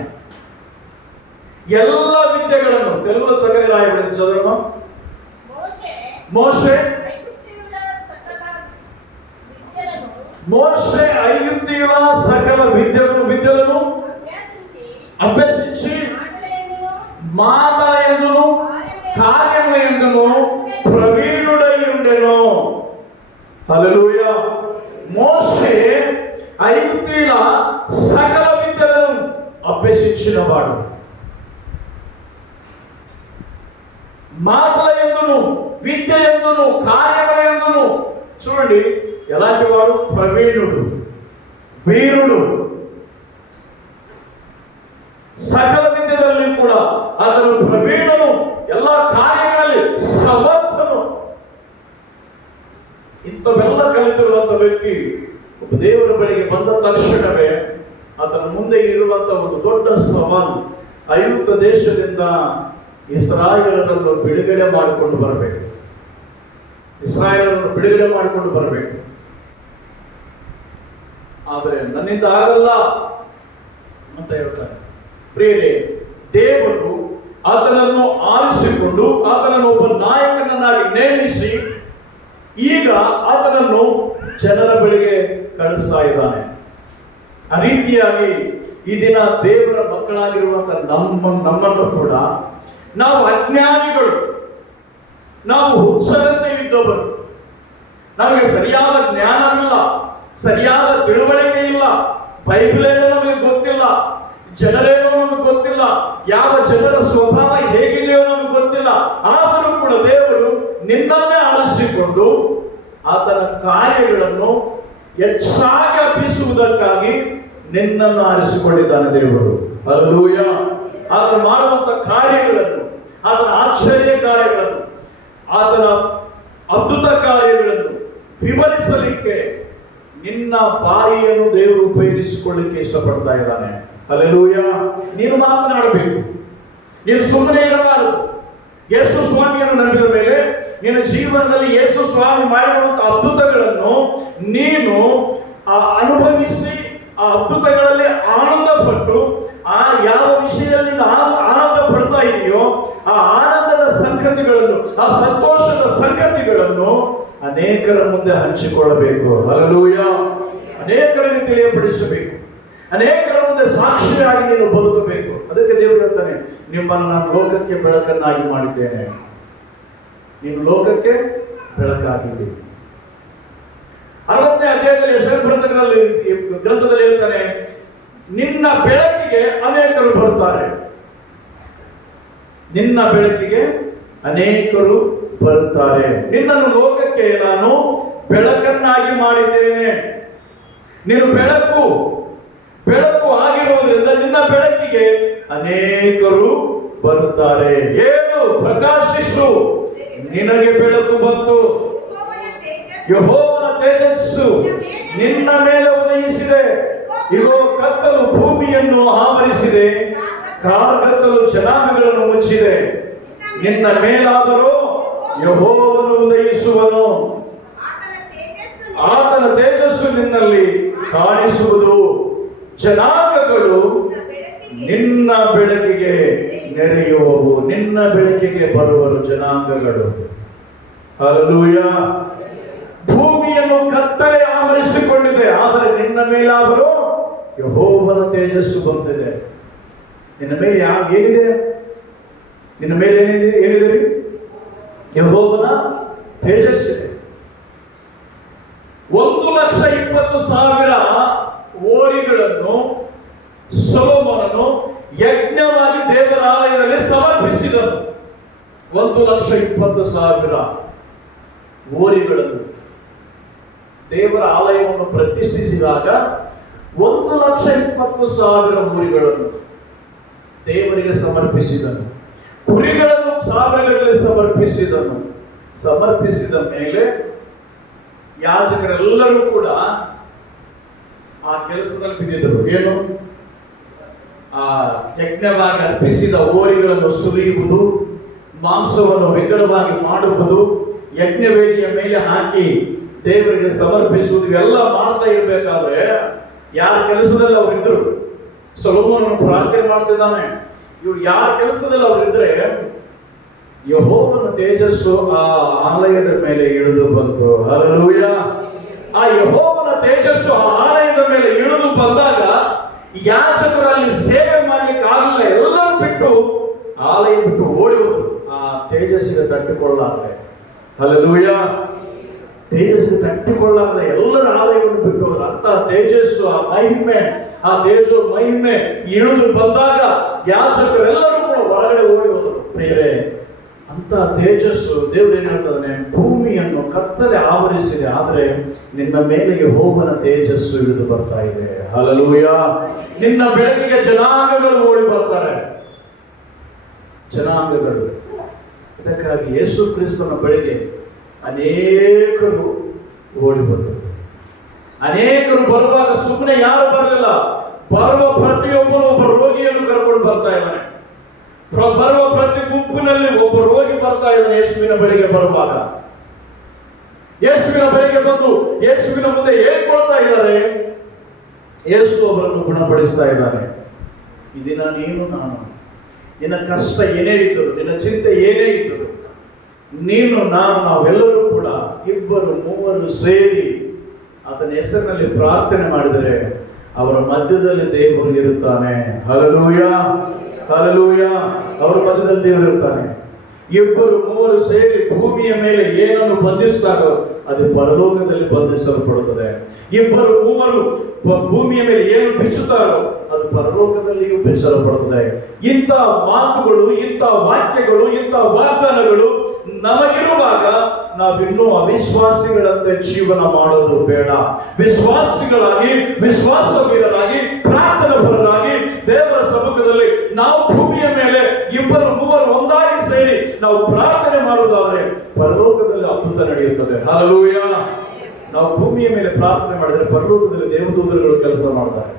ಎಲ್ಲ ವಿದ್ಯೆಗಳನ್ನು ತೆಲುಗು ಸಗದಿ ರಾಯಬಡಿದ ಚಂದ್ರಮ್ಮ. ಮೋಶೆ ಐಗುಪ್ತಿಯುల ಸಕಲ విద్యలను అభ్యసించి మాటల యందును కార్యముల యందును ప్రవీణుడై ఉండెను. హల్లెలూయా. మోషే ఐగుప్తీయుల సకల విద్యలను అభ్యసించినవాడు. మాటల యందును, విద్య యందును, కార్యముల యందును. చూడండి ఎలాంటి వాడు? ప్రవీణుడు, వీరుడు. ಸಕಲ ವಿದ್ಯೆಗಳಲ್ಲಿ ಕೂಡ ಆತನು ಪ್ರವೀಣನು, ಎಲ್ಲ ಕಾರ್ಯಗಳಲ್ಲಿ ಸಮರ್ಥನು. ಇಂಥವೆಲ್ಲ ಕಲಿತಿರುವಂತ ವ್ಯಕ್ತಿ ಒಬ್ಬ ದೇವರ ಬಳಿಗೆ ಬಂದ ತಕ್ಷಣವೇ ಆತನ ಮುಂದೆ ಇರುವಂತ ಒಂದು ದೊಡ್ಡ ಸವಾಲು, ಐಗುಪ್ತ ದೇಶದಿಂದ ಇಸ್ರಾಯೇಲರನ್ನು ಬಿಡುಗಡೆ ಮಾಡಿಕೊಂಡು ಬರಬೇಕು. ಇಸ್ರಾಯೇಲರನ್ನು ಬಿಡುಗಡೆ ಮಾಡಿಕೊಂಡು ಬರಬೇಕು. ಆದರೆ ನನ್ನಿಂದ ಆಗಲ್ಲ ಅಂತ ಹೇಳ್ತಾರೆ. ಪ್ರಿಯರೇ, ದೇವರು ಆತನನ್ನು ಆರಿಸಿಕೊಂಡು ಆತನನ್ನು ಒಬ್ಬ ನಾಯಕನನ್ನಾಗಿ ನೇಮಿಸಿ ಈಗ ಆತನನ್ನು ಜನರ ಬಳಿಗೆ ಕಳಿಸ್ತಾ ಇದ್ದಾನೆ. ಆ ರೀತಿಯಾಗಿ ಈ ದಿನ ದೇವರ ಮಕ್ಕಳಾಗಿರುವಂತಹ ನಮ್ಮನ್ನು ಕೂಡ ನಾವು ಅಜ್ಞಾನಿಗಳು, ನಾವು ಹುಚ್ಚರಂತೆ ಇದ್ದವರು, ನಮಗೆ ಸರಿಯಾದ ಜ್ಞಾನವಿಲ್ಲ, ಸರಿಯಾದ ತಿಳುವಳಿಕೆ ಇಲ್ಲ, ಬೈಬಲ್ ಏನೋ ನಮಗೆ ಗೊತ್ತಿಲ್ಲ, ಜನರೇನೋ ನಮಗೆ ಗೊತ್ತಿಲ್ಲ, ಯಾವ ಜನರ ಸ್ವಭಾವ ಹೇಗಿದೆಯೋ ನಮಗೆ ಗೊತ್ತಿಲ್ಲ. ಆದರೂ ಕೂಡ ದೇವರು ನಿನ್ನನ್ನೇ ಆರಿಸಿಕೊಂಡು ಆತನ ಕಾರ್ಯಗಳನ್ನು ಹೆಚ್ಚಾಗಿ ಹಬ್ಬಿಸುವುದಕ್ಕಾಗಿ ನಿನ್ನನ್ನು ಆರಿಸಿಕೊಂಡಿದ್ದಾನೆ ದೇವರು. ಹಲ್ಲೆಲೂಯಾ. ಆತನು ಮಾಡುವಂತ ಕಾರ್ಯಗಳನ್ನು, ಆತನ ಆಶ್ಚರ್ಯ ಕಾರ್ಯಗಳನ್ನು, ಆತನ ಅದ್ಭುತ ಕಾರ್ಯಗಳನ್ನು ವಿವರಿಸಲಿಕ್ಕೆ ನಿನ್ನ ಬಾಯಿಯನ್ನು ದೇವರು ಉಪಯೋಗಿಸಿಕೊಳ್ಳಿಕ್ಕೆ ಇಷ್ಟಪಡ್ತಾ ಇದ್ದಾನೆ. ಹಲ್ಲೆಲೂಯಾ. ನೀನು ಮಾತನಾಡಬೇಕು, ನೀನು ಸುಮ್ಮನೆ ಇರಬಾರದು. ಯೇಸು ಸ್ವಾಮಿಯನ್ನು ನಂಬಿದ ಮೇಲೆ ನಿನ್ನ ಜೀವನದಲ್ಲಿ ಯೇಸು ಸ್ವಾಮಿ ಮಾಡಿರುವಂತಹ ಅದ್ಭುತಗಳನ್ನು ನೀನು ಅನುಭವಿಸಿ, ಆ ಅದ್ಭುತಗಳಲ್ಲಿ ಆನಂದ ಪಟ್ಟು ಆ ಯಾವ ವಿಷಯದಲ್ಲಿ ನೀನು ಆನಂದ ಪಡ್ತಾ ಇದೆಯೋ ಆ ಆನಂದದ ಸಂಗತಿಗಳನ್ನು, ಆ ಸಂತೋಷದ ಸಂಗತಿಗಳನ್ನು ಅನೇಕರ ಮುಂದೆ ಹಂಚಿಕೊಳ್ಳಬೇಕು. ಹಲ್ಲೆಲೂಯ. ಅನೇಕರಿಗೆ ತಿಳಿಯಪಡಿಸಬೇಕು, ಅನೇಕರ ಮುಂದೆ ಸಾಕ್ಷಿಯಾಗಿ ನೀನು ಬದುಕಬೇಕು. ಅದಕ್ಕೆ ದೇವರು ಹೇಳ್ತಾನೆ, ನಿಮ್ಮನ್ನು ನಾನು ಲೋಕಕ್ಕೆ ಬೆಳಕನ್ನಾಗಿ ಮಾಡಿದ್ದೇನೆ. ನೀನು ಲೋಕಕ್ಕೆ ಬೆಳಕಾಗಿದ್ದೀನಿ. 60ನೇ ಅಧ್ಯಾಯದಲ್ಲಿ ಯೆಶಾಯ ಗ್ರಂಥದಲ್ಲಿ ಹೇಳ್ತಾನೆ, ನಿನ್ನ ಬೆಳಕಿಗೆ ಅನೇಕರು ಬರುತ್ತಾರೆ. ನಿನ್ನ ಬೆಳಕಿಗೆ ಅನೇಕರು ಬರುತ್ತಾರೆ. ನಿನ್ನನ್ನು ಲೋಕಕ್ಕೆ ನಾನು ಬೆಳಕನ್ನಾಗಿ ಮಾಡಿದ್ದೇನೆ. ನೀನು ಬೆಳಕು ಆಗಿರುವುದರಿಂದ ನಿನ್ನ ಬೆಳಕಿಗೆ ಅನೇಕರು ಬರುತ್ತಾರೆ. ಏನು? ಪ್ರಕಾಶಿಸು, ನಿನಗೆ ಬೆಳಕು ಬಂತು. ಯೆಹೋವನ ತೇಜಸ್ಸು ನಿನ್ನ ಮೇಲೆ ಉದಯಿಸಿದೆ. ಇಗೋ, ಕತ್ತಲು ಭೂಮಿಯನ್ನು ಆವರಿಸಿದೆ, ಕಾರ್ಗತ್ತಲು ಜನಾಂಗಗಳನ್ನು ಮುಚ್ಚಿದೆ. ನಿನ್ನ ಮೇಲಾದರೂ ಯೆಹೋವನು ಉದಯಿಸುವನು, ಆತನ ತೇಜಸ್ಸು ನಿನ್ನಲ್ಲಿ ಕಾಣಿಸುವುದು. ಜನಾಂಗಗಳು ನಿನ್ನ ಬೆಳಕಿಗೆ ನೆರೆಯುವವು. ನಿನ್ನ ಬೆಳಕಿಗೆ ಬರುವರು ಜನಾಂಗಗಳು. ಹಲ್ಲೆಲೂಯ. ಭೂಮಿಯನ್ನು ಕತ್ತಲೆ ಆವರಿಸಿಕೊಂಡಿದೆ, ಆದರೆ ನಿನ್ನ ಮೇಲಾದರೂ ಯೆಹೋವನ ತೇಜಸ್ಸು ಬಂದಿದೆ. ನಿನ್ನ ಮೇಲೆ ಏನಿದೆ? ನಿನ್ನ ಮೇಲೆ ಏನಿದೆ? ಯೆಹೋವನ ತೇಜಸ್ಸಿದೆ. 1,20,000 ಹೋರಿಗಳನ್ನು ಸೊಲೊಮೋನನು ಯಜ್ಞವಾಗಿ ದೇವರ ಆಲಯದಲ್ಲಿ ಸಮರ್ಪಿಸಿದನು. 1,20,000 ಹೋರಿಗಳನ್ನು ದೇವರ ಆಲಯವನ್ನು ಪ್ರತಿಷ್ಠಿಸಿದಾಗ 1,20,000 ಹೋರಿಗಳನ್ನು ದೇವರಿಗೆ ಸಮರ್ಪಿಸಿದನು. ಕುರಿಗಳನ್ನು 1000 ಸಮರ್ಪಿಸಿದನು. ಸಮರ್ಪಿಸಿದ ಮೇಲೆ ಯಾಜಕರೆಲ್ಲರೂ ಕೂಡ ಆ ಕೆಲಸದಲ್ಲಿ ಬಿದ್ದಿದ್ದರು. ಏನು? ಆ ಯಜ್ಞವಾಗಿ ಅರ್ಪಿಸಿದ ಹೋರಿಗಳನ್ನು ಸುರಿಯುವುದು, ಮಾಂಸವನ್ನು ವಿಗ್ರಹವಾಗಿ ಮಾಡುವುದು, ಯಜ್ಞವೇದಿಯ ಮೇಲೆ ಹಾಕಿ ದೇವರಿಗೆ ಸಮರ್ಪಿಸುವುದು, ಇವೆಲ್ಲ ಮಾಡ್ತಾ ಇರಬೇಕಾದ್ರೆ ಯಾರ ಕೆಲಸದಲ್ಲಿ ಅವರಿದ್ರು? ಸೊಲೊಮೋನನು ಪ್ರಾರ್ಥನೆ ಮಾಡ್ತಿದ್ದಾನೆ. ಇವ್ರು ಯಾರ ಕೆಲಸದಲ್ಲಿ ಅವರಿದ್ರೆ ಯೆಹೋವನ ತೇಜಸ್ಸು ಆ ಆಲಯದ ಮೇಲೆ ಇಳಿದು ಬಂತು. ಹಲ್ಲೆಲೂಯ. ಆ ಯೆಹೋವನ ತೇಜಸ್ಸು ಆ ಆಲಯದ ಮೇಲೆ ಇಳಿದು ಬಂದಾಗ ಯಾಜಕರು ಅಲ್ಲಿ ಸೇವೆ ಮಾಡ್ಲಿಕ್ಕೆ ಆಗಲಿಲ್ಲ. ಎಲ್ಲರೂ ಬಿಟ್ಟು ಆಲಯ ಬಿಟ್ಟು ಓಡಿ ಹೋದರು, ಆ ತೇಜಸ್ಸಿಗೆ ತಟ್ಟಿಕೊಳ್ಳಲಾಗದೆ. ಹಲ್ಲೆಲೂಯ. ತೇಜಸ್ಸಿಗೆ ತಟ್ಟಿಕೊಳ್ಳಲಾಗದೆ ಎಲ್ಲರ ಆಲಯವನ್ನು ಬಿಟ್ಟು ಹೋದ್ರು. ಅಂತ ತೇಜಸ್ಸು, ಆ ಮಹಿಮೆ, ಆ ತೇಜೋ ಮಹಿಮೆ ಇಳಿದು ಬಂದಾಗ ಯಾಜಕರೆಲ್ಲರೂ ಕೂಡ ಹೊರಗಡೆ ಓಡಿ ಹೋದರು. ಪ್ರಿಯರೇ, ಅಂತ ತೇಜಸ್ಸು ದೇವರು ಏನ್ ಹೇಳ್ತಾನೆ? ಭೂಮಿಯನ್ನು ಕತ್ತಲೆ ಆವರಿಸಿದೆ, ಆದರೆ ನಿನ್ನ ಮೇಲೆ ಯೆಹೋವನ ತೇಜಸ್ಸು ಇಳಿದು ಬರ್ತಾ ಇದೆ. ಹಲ್ಲೆಲೂಯ. ನಿನ್ನ ಬೆಳಕಿಗೆ ಜನಾಂಗಗಳು ಓಡಿ ಬರ್ತಾರೆ. ಜನಾಂಗಗಳು. ಇದಕ್ಕಾಗಿ ಯೇಸು ಕ್ರಿಸ್ತನ ಬಳಿಗೆ ಅನೇಕರು ಓಡಿ ಬಂದರು. ಅನೇಕರು ಬರುವಾಗ ಸುಮ್ಮನೆ ಯಾರು ಬರಲಿಲ್ಲ. ಬರುವ ಪ್ರತಿಯೊಬ್ಬನು ಒಬ್ಬ ರೋಗಿಯನ್ನು ಕರ್ಕೊಂಡು ಬರ್ತಾ ಇದ್ದಾನೆ. ಬರುವ ಪ್ರತಿ ಗುಂಪಿನಲ್ಲಿ ಒಬ್ಬ ರೋಗಿ ಬರ್ತಾ ಇದ್ದಾನೆ. ಯೇಸುವಿನ ಬಳಿಗೆ ಬರುವಾಗ ಯೇಸುವಿನ ಬಳಿಗೆ ಬಂದು ಯೇಸುವಿನ ಮುಂದೆ ಹೇಳಿಕೊಳ್ತಾ ಇದ್ದಾರೆ. ಯೇಸು ಅವರನ್ನು ಗುಣಪಡಿಸ್ತಾ ಇದ್ದಾನೆ. ಈ ದಿನ ನೀನು ನಾನು, ನಿನ್ನ ಕಷ್ಟ ಏನೇ ಇದ್ದರು, ನಿನ್ನ ಚಿಂತೆ ಏನೇ ಇದ್ದರು, ನೀನು ನಾವೆಲ್ಲರೂ ಕೂಡ 2-3 ಸೇರಿ ಆತನ ಹೆಸರಿನಲ್ಲಿ ಪ್ರಾರ್ಥನೆ ಮಾಡಿದರೆ ಅವರ ಮಧ್ಯದಲ್ಲಿ ದೇವರು ಇರುತ್ತಾನೆ. ಹಲ್ಲೆಲೂಯ. ಹಲ್ಲೆಲೂಯ. ಅವರ ಮಧ್ಯದಲ್ಲಿ ದೇವರು ಇರ್ತಾನೆ. 2-3 ಸೇರಿ ಭೂಮಿಯ ಮೇಲೆ ಏನನ್ನು ಬಂಧಿಸಿದಾರೋ ಅದು ಪರಲೋಕದಲ್ಲಿ ಬಂಧಿಸಲ್ಪಡುತ್ತದೆ. 2-3 ಭೂಮಿಯ ಮೇಲೆ ಏನು ಬಿಚ್ಚುತ್ತಾರೋ ಅದು ಪರಲೋಕದಲ್ಲಿಯೂ ಬಿಚ್ಚಲ್ಪಡುತ್ತದೆ. ಇಂಥ ಮಾತುಗಳು, ಇಂಥ ವಾಕ್ಯಗಳು, ಇಂಥ ವಾಗ್ದಾನಗಳು ನಮಗಿರುವಾಗ ನಾವಿನ್ನೂ ಅವಿಶ್ವಾಸಿಗಳಂತೆ ಜೀವನ ಮಾಡೋದು ಬೇಡ. ವಿಶ್ವಾಸಿಗಳಾಗಿ, ವಿಶ್ವಾಸವೀರರಾಗಿ, ಪ್ರಾರ್ಥನಾಪರರಾಗಿ ದೇವರ ಸಮ್ಮುಖದಲ್ಲಿ ನಾವು ಭೂಮಿಯ ಮೇಲೆ 2-3 ಒಂದಾಗಿ ಸೇರಿ ನಾವು ಪ್ರಾರ್ಥನೆ ಮಾಡುವುದಾದರೆ ಪರಲೋಕದಲ್ಲಿ ಅದ್ಭುತ ನಡೆಯುತ್ತದೆ. ಹಲ್ಲೆಲೂಯ. ನಾವು ಭೂಮಿಯ ಮೇಲೆ ಪ್ರಾರ್ಥನೆ ಮಾಡಿದರೆ ಪರಲೋಕದಲ್ಲಿ ದೇವದೂತರುಗಳು ಕೆಲಸ ಮಾಡ್ತಾರೆ.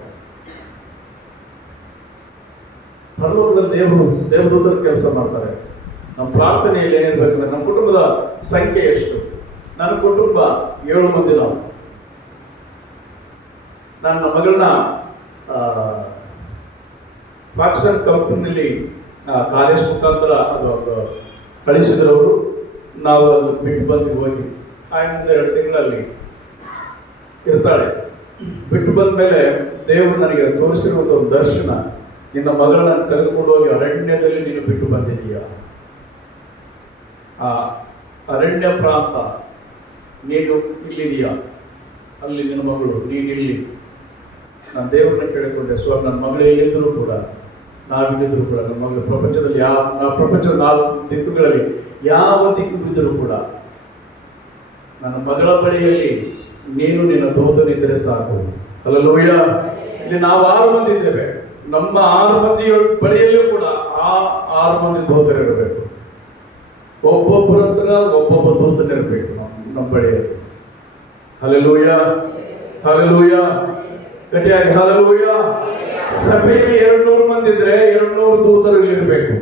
ಪರಲೋಕದಲ್ಲಿ ದೇವದೂತರು ಕೆಲಸ ಮಾಡ್ತಾರೆ. ನಮ್ಮ ಪ್ರಾರ್ಥನೆಯಲ್ಲಿ ಏನಿರ್ಬೇಕಂದ್ರೆ, ನಮ್ಮ ಕುಟುಂಬದ ಸಂಖ್ಯೆ ಎಷ್ಟು? ನನ್ನ ಕುಟುಂಬ 7 ಮಂದಿ. ನಾವು ನನ್ನ ಮಗಳನ್ನ ಫಾಕ್ಸನ್ ಕಂಪನಿಯಲ್ಲಿ ಕಾಲೇಜ್ ಮುಖಾಂತರ ಅದು ಕಳಿಸಿದ್ರವರು. ನಾವು ಅದು ಬಿಟ್ಟು ಬಂದು ಹೋಗಿ ಆಯ್ತು 2 ತಿಂಗಳಲ್ಲಿ ಇರ್ತಾಳೆ. ಬಿಟ್ಟು ಬಂದ ಮೇಲೆ ದೇವರು ನನಗೆ ತೋರಿಸಿರುವಂಥ ಒಂದು ದರ್ಶನ, ನಿನ್ನ ಮಗಳನ್ನ ತೆಗೆದುಕೊಂಡು ಹೋಗಿ ಅರಣ್ಯದಲ್ಲಿ ನೀನು ಬಿಟ್ಟು ಬಂದಿದೀಯ, ಆ ಅರಣ್ಯ ಪ್ರಾಂತ, ನೀನು ಇಲ್ಲಿದೀಯಾ, ಅಲ್ಲಿ ನಿನ್ನ ಮಗಳು, ನೀನಿಲ್ಲಿ. ನಾನು ದೇವರನ್ನ ಕೇಳಿಕೊಂಡೆ, ಸ್ವಾಮಿ ನನ್ನ ಮಗಳು ಎಲ್ಲಿದ್ದರೂ ಕೂಡ, ನಾವಿಲ್ಲಿದ್ದರೂ ಕೂಡ, ನನ್ನ ಮಗಳು ಪ್ರಪಂಚದಲ್ಲಿ ಪ್ರಪಂಚದ 4 ದಿಕ್ಕುಗಳಲ್ಲಿ ಯಾವ ದಿಕ್ಕು ಬಿದ್ದರೂ ಕೂಡ ನನ್ನ ಮಗಳ ಬಳಿಯಲ್ಲಿ ನೀನು ನಿನ್ನ ದೂತನಿದ್ದರೆ ಸಾಕು. ಹಲ್ಲೆಲೂಯ. ಇಲ್ಲಿ ನಾವು 6 ಮಂದಿ ಇದ್ದೇವೆ. ನಮ್ಮ 6 ಮಂದಿ ಬಳಿಯಲ್ಲಿಯೂ ಕೂಡ ಆ 6 ಮಂದಿ ದೂತರಿರಬೇಕು. ಒಬ್ಬೊಬ್ಬರ ಹತ್ರ ಒಬ್ಬೊಬ್ಬ ದೂತನಿರಬೇಕು ನಮ್ಮ ಬಳಿಯಲ್ಲಿ. ಹಲ್ಲೆಲೂಯ, ಹಲ್ಲೆಲೂಯ, ಗಟ್ಟಿಯಾಗಿ ಹಲ್ಲೆಲೂಯ. ಸಭೆಯಲ್ಲಿ 200 ಮಂದಿ ಇದ್ರೆ 200 ದೂತರು ಇರಬೇಕು.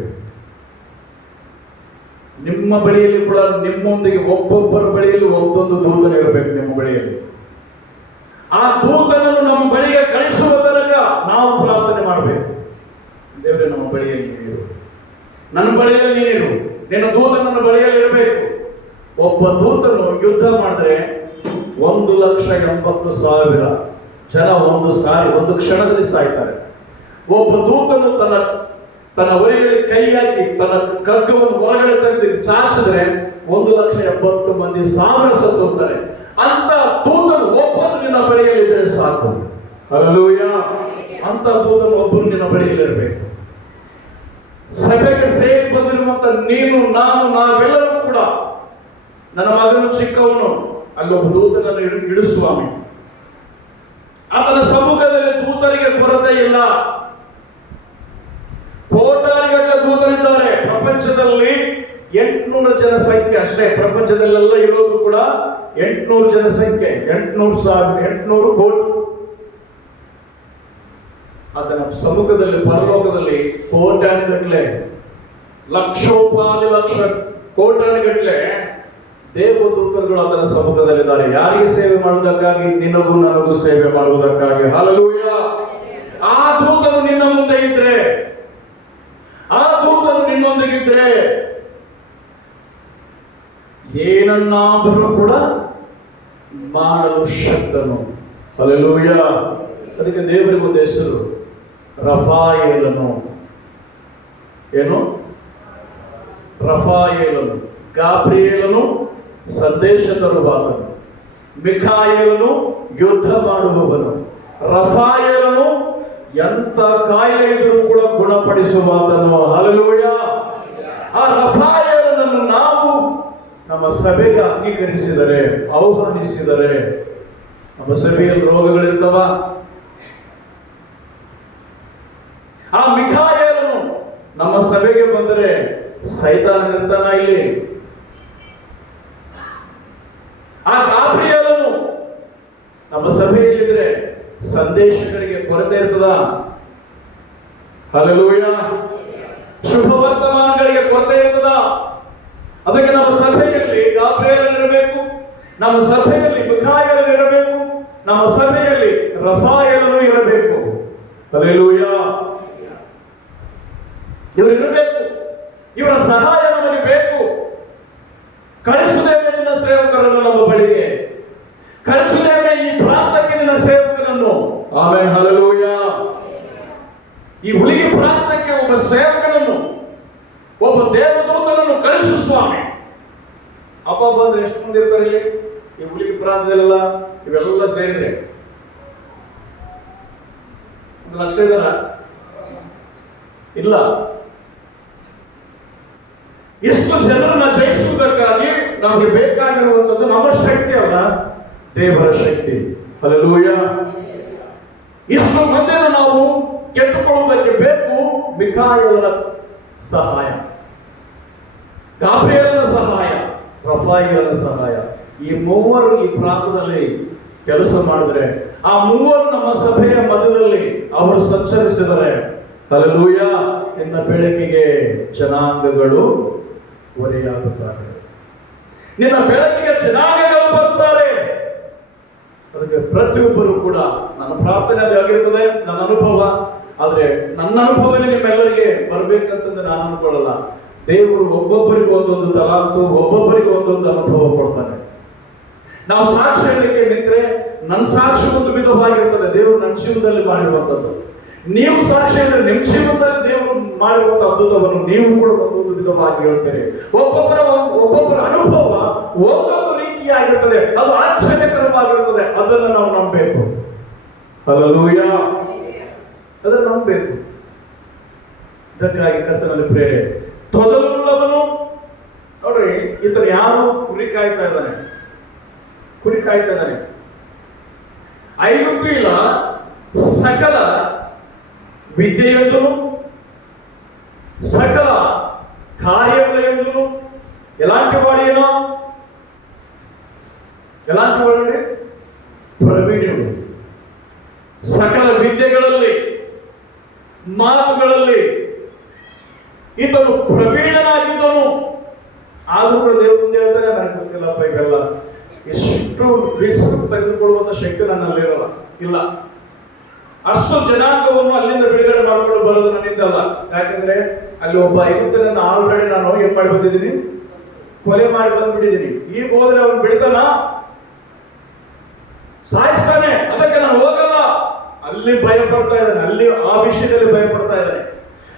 ನಿಮ್ಮ ಬಳಿಯಲ್ಲಿ ಕೂಡ ನಿಮ್ಮೊಂದಿಗೆ ಒಬ್ಬೊಬ್ಬರ ಬಳಿಯಲ್ಲಿ ಒಬ್ಬೊಂದು ದೂತನ ಇರಬೇಕು ನಿಮ್ಮ ಬಳಿಯಲ್ಲಿ. ಆ ದೂತನನ್ನು ನಮ್ಮ ಬಳಿಗೆ ಕಳಿಸುವ ತನಕ ನಾವು ಪ್ರಾರ್ಥನೆ ಮಾಡಬೇಕು. ದೇವರೇ, ನಮ್ಮ ಬಳಿಯಲ್ಲಿ ನೀರು, ನನ್ನ ಬಳಿಯಲ್ಲಿ ನೀರು, ನಿನ್ನ ದೂತ ನನ್ನ ಬಳಿಯಲ್ಲಿ ಇರಬೇಕು. ಒಬ್ಬ ದೂತನು ಯುದ್ಧ ಮಾಡಿದ್ರೆ 1,80,000 ಜನ ಒಂದು ಕ್ಷಣದಲ್ಲಿ ಸಾಯ್ತಾರೆ. ಒಬ್ಬ ದೂತನು ತನ್ನ ಒರೆಯಲ್ಲಿ ಕೈ ಹಾಕಿ ತನ್ನ ಖಡ್ಗವನ್ನು ಹೊರಗಡೆ ತೆಗೆದು ಚಾಚಿದ್ರೆ 1,70,000 ಸತ್ತು ಹೋಗ್ತಾರೆ. ಅಂತ ದೂತನು ಒಬ್ಬನು ನಿನ್ನ ಬಳಿಯಲ್ಲಿ ಇದ್ರೆ ಸಾಕು. ಹಲ್ಲೆಲೂಯ. ಅಂತ ದೂತನು ಒಬ್ಬನು ನಿನ್ನ ಬಳಿಯಲ್ಲಿ ಇರಬೇಕು. ಸಭೆಗೆ ಸೇರಿ ಬಂದಿರುವಂತ ನೀನು, ನಾನು, ನಾವೆಲ್ಲರೂ ಕೂಡ, ನನ್ನ ಮಗನು ಚಿಕ್ಕವನು, ಅಲ್ಲೊಬ್ಬ ದೂತನನ್ನು ಇಡು ಸ್ವಾಮಿ. ಆತನ ಸಮ್ಮುಖದಲ್ಲಿ ದೂತರಿಗೆ ಕೊರತೆ ಇಲ್ಲ. ಕೋಟಾನುಗಟ್ಟಲೆ ದೂತರಿದ್ದಾರೆ. ಪ್ರಪಂಚದಲ್ಲಿ 800 ಜನಸಂಖ್ಯೆ ಅಷ್ಟೇ. ಪ್ರಪಂಚದಲ್ಲೆಲ್ಲ ಇರೋದು ಕೂಡ 800 ಜನಸಂಖ್ಯೆ, 800 ಕೋಟಿ. ಆತನ ಸಮ್ಮುಖದಲ್ಲಿ ಪರಲೋಕದಲ್ಲಿ ಕೋಟ್ಯಾನುಗಟ್ಟಲೆ, ಲಕ್ಷೋಪಾದಿ ಲಕ್ಷ ಕೋಟ್ಯಾನುಗಟ್ಟಲೆ ದೇವದೂತರುಗಳು ಆತನ ಸಮ್ಮುಖದಲ್ಲಿದ್ದಾರೆ. ಯಾರಿಗೆ ಸೇವೆ ಮಾಡುವುದಕ್ಕಾಗಿ? ನಿನಗೂ ನನಗೂ ಸೇವೆ ಮಾಡುವುದಕ್ಕಾಗಿ. ಹಲ್ಲೆಲೂಯ. ಆ ದೂತನು ನಿನ್ನ ಮುಂದೆ ಇದ್ರೆ, ಆ ದೂತನು ನಿನ್ನೊಂದಿಗಿದ್ರೆ ಏನನ್ನಾದರೂ ಕೂಡ ಮಾಡಲು ಶಕ್ತನು. ಹಲ್ಲೆಲೂಯ. ಅದಕ್ಕೆ ದೇವರಿಗೆ ಒಂದು ಹೆಸರು, ರಫಾಯೇಲನು. ಏನು? ರಫಾಯೇಲನು. ಗಾಬ್ರಿಯೇಲನು ಸಂದೇಶ ತರುವಾತನು, ಮಿಖಾಯೇಲನು ಯುದ್ಧ ಮಾಡುವವನು, ರಫಾಯೇಲನು ಎಂತ ಕಾಯಿಲೆ ಇದ್ರೂ ಕೂಡ ಗುಣಪಡಿಸುವಾತನು. ಹಲ್ಲೆಲೂಯ. ಆ ರಫಾಯೇಲನನ್ನು ನಾವು ನಮ್ಮ ಸಭೆಗೆ ಅಂಗೀಕರಿಸಿದರೆ, ಆಹ್ವಾನಿಸಿದರೆ, ನಮ್ಮ ಸಭೆಯಲ್ಲಿ ರೋಗಗಳಿರ್ತವ. ಆ ಮಿಖಾಯೇಲನು ನಮ್ಮ ಸಭೆಗೆ ಬಂದರೆ ಸೈತಾನ ನಿರ್ತಾನ ಇಲ್ಲಿ. ಆ ಗಾಬ್ರಿಯೇಲನು ನಮ್ಮ ಸಭೆಯಲ್ಲಿದ್ರೆ ಸಂದೇಶಗಳಿಗೆ ಕೊರತೆ ಇರ್ತದ. ಹಲ್ಲೆಲೂಯ. ಶುಭ ವರ್ತಮಾನಗಳಿಗೆ ಕೊರತೆ ಇರ್ತದ. ಅದಕ್ಕೆ ನಮ್ಮ ಸಭೆಯಲ್ಲಿ ಗಾಬ್ರಿಯೇಲನು ಇರಬೇಕು, ನಮ್ಮ ಸಭೆಯಲ್ಲಿ ಮಿಖಾಯೇಲನು ಇರಬೇಕು, ನಮ್ಮ ಸಭೆಯಲ್ಲಿ ರಫಾಯೇಲನು ಇರಬೇಕು. ಹಲ್ಲೆಲೂಯ. ಇವರು ಇರಬೇಕು. ಇವರ ಸಹಾಯ ನಮಗೆ ಬೇಕು. ಕಳಿಸುತ್ತೇವೆ ನಿನ್ನ ಸೇವಕರನ್ನು ನಮ್ಮ ಬಳಿಗೆ, ಕಳಿಸುತ್ತೇವೆ ಈ ಪ್ರಾಂತಕ್ಕೆ ನಿನ್ನ ಸೇವಕನನ್ನು. ಆಮೆನ್. ಹಲ್ಲೆಲೂಯ. ಈ ಹುಲಿಗೆ ಪ್ರಾಂತಕ್ಕೆ ಒಬ್ಬ ಸೇವಕನನ್ನು, ಒಬ್ಬ ದೇವದೂತನನ್ನು ಕಳಿಸು ಸ್ವಾಮಿ. ಅಪ್ಪ ಬಂದ್ರೆ ಎಷ್ಟು ಮಂದಿ ಇರ್ತಾರೆ ಇಲ್ಲಿ? ಈ ಹುಲಿಗೆ ಪ್ರಾಂತದಲ್ಲೆಲ್ಲ ಇವೆಲ್ಲ ಸೇರಿದ್ರೆ 1 ಲಕ್ಷ ಇದಾರ? ಇಲ್ಲ. ಇಷ್ಟು ಜನರನ್ನ ಜಯಿಸುವುದಕ್ಕಾಗಿ ನಮಗೆ ಬೇಕಾಗಿರುವಂತದ್ದು ನಮ್ಮ ಶಕ್ತಿ ಅಲ್ಲ, ದೇವರ ಶಕ್ತಿ. ಹಲ್ಲೆಲೂಯ. ಇಷ್ಟು ಮಂದಿನ ನಾವು ಗೆದ್ದುಕೊಳ್ಳುವುದಕ್ಕೆ ಬೇಕು ಮಿಖಾಯೇಲನ ಸಹಾಯ, ಗಾಬ್ರಿಯೇಲನ ಸಹಾಯ, ರಫಾಯೇಲನ ಸಹಾಯ. ಈ ಮೂವರು ಈ ಪ್ರಾಂತದಲ್ಲಿ ಕೆಲಸ ಮಾಡಿದ್ರೆ, ಆ ಮೂವರು ನಮ್ಮ ಸಭೆಯ ಮಧ್ಯದಲ್ಲಿ ಅವರು ಸಂಚರಿಸಿದರೆ, ಹಲ್ಲೆಲೂಯ, ನಿನ್ನ ಬೆಳಕಿಗೆ ಜನಾಂಗಗಳು ಹೊರೆಯಾಗುತ್ತಾರೆ. ನಿನ್ನ ಬೆಳಕಿಗೆ ಜನಾಂಗಗಳು ಬರ್ತಾರೆ. ಅದಕ್ಕೆ ಪ್ರತಿಯೊಬ್ಬರು ಕೂಡ ನನ್ನ ಪ್ರಾರ್ಥನೆ ಅದಾಗಿರ್ತದೆ, ನನ್ನ ಅನುಭವ, ಆದ್ರೆ ನನ್ನ ಅನುಭವನೇ ನಿಮ್ಮೆಲ್ಲರಿಗೆ ಬರ್ಬೇಕಂತಂದ್ರೆ ನಾನು ಅನ್ಕೊಳ್ಳಲ್ಲ. ದೇವರು ಒಬ್ಬೊಬ್ಬರಿಗೆ ಒಂದೊಂದು ತಲಾಂತು, ಒಬ್ಬೊಬ್ಬರಿಗೆ ಒಂದೊಂದು ಅನುಭವ ಕೊಡ್ತಾನೆ. ನಾವು ಸಾಕ್ಷಿ ಹೇಳಲಿಕ್ಕೆ ನಿಂತ್ರೆ ನನ್ನ ಸಾಕ್ಷಿ ಒಂದು ವಿಧವಾಗಿರ್ತದೆ, ದೇವರು ನನ್ನ ಜೀವನದಲ್ಲಿ ಮಾಡಿರುವಂಥದ್ದು. ನೀವು ಸಾಕ್ಷಿ ಹೇಳಿದ್ರೆ ನಿಮ್ಮ ಜೀವನದಲ್ಲಿ ದೇವರು ಮಾಡಿರುವಂತಹ ಅದ್ಭುತವನ್ನು ನೀವು ಕೂಡ ಒಂದೊಂದು ವಿಧವಾಗಿ ಹೇಳ್ತೀರಿ. ಒಬ್ಬೊಬ್ಬರ ಅನುಭವ ಒಂದೊಂದು ರೀತಿಯಾಗಿರ್ತದೆ, ಅದು ಆಶ್ಚರ್ಯಕರವಾಗಿರುತ್ತದೆ. ಅದನ್ನು ನಾವು ನಂಬಬೇಕು. ಹಲ್ಲೆಲೂಯಾ, ಅದನ್ನು ನಂಬಬೇಕು. ಇದಕ್ಕಾಗಿ ಕರ್ತನಲ್ಲಿ ಪ್ರೇರೆ ತೊದಲುಳ್ಳವನು ನೋಡ್ರಿ, ಈತನು ಯಾರು ಕುರಿ ಕಾಯ್ತಾ ಇದ್ದಾನೆ, ಕುರಿ ಕಾಯ್ತಾ ಇದ್ದಾನೆ. ಐಗುಪ್ತಿಲ ಸಕಲ ವಿದ್ಯೆಯೆಂದನು, ಸಕಲ ಕಾರ್ಯಗಳೆಂದನು ఎలాంటి వాడేనో, ఎలాంటి వాడండి? ಪ್ರವೀಣ್ಯನು. ಸಕಲ ವಿದ್ಯೆಗಳಲ್ಲಿ, ಮಾತುಗಳಲ್ಲಿ ಈತನು ಪ್ರವೀಣನಾಗಿದ್ದನು. ಆದ್ರೂ ಕೂಡ ದೇವರು ಮುಂದೆ ಹೇಳ್ತಾರೆ, ನನಗೆ ಗೊತ್ತಿಲ್ಲಪ್ಪ ಇವೆಲ್ಲ, ಇಷ್ಟು ರಿಸ್ಕ್ ತೆಗೆದುಕೊಳ್ಳುವಂತ ಶಕ್ತಿ ನನ್ನಲ್ಲಿರಲ್ಲ, ಇಲ್ಲ. ಅಷ್ಟು ಜನಾಂಗವನ್ನು ಅಲ್ಲಿಂದ ಬಿಡುಗಡೆ ಮಾಡಿಕೊಂಡು ಬರೋದು ನನ್ನಿಂದಲ್ಲ. ಯಾಕಂದ್ರೆ ಅಲ್ಲಿ ಒಬ್ಬ ಐಗುಪ್ತನನ್ನು ಆಲ್ರೆಡಿ ನಾನು ಏನ್ ಮಾಡಿ ಬಂದಿದ್ದೀನಿ, ಕೊಲೆ ಮಾಡಿ ಬಂದ್ಬಿಟ್ಟಿದ್ದೀನಿ. ಈಗ ಹೋದ್ರೆ ಅವನು ಬಿಡ್ತಾನ, ಸಾಯಿಸ್ತಾನೆ. ಅದಕ್ಕೆ ನಾನು ಹೋಗಲ್ಲ. ಅಲ್ಲಿ ಭಯ ಪಡ್ತಾ ಇದ್ದಾನೆ, ಅಲ್ಲಿ ಆ ವಿಷಯದಲ್ಲಿ ಭಯ ಪಡ್ತಾ ಇದ್ದಾನೆ.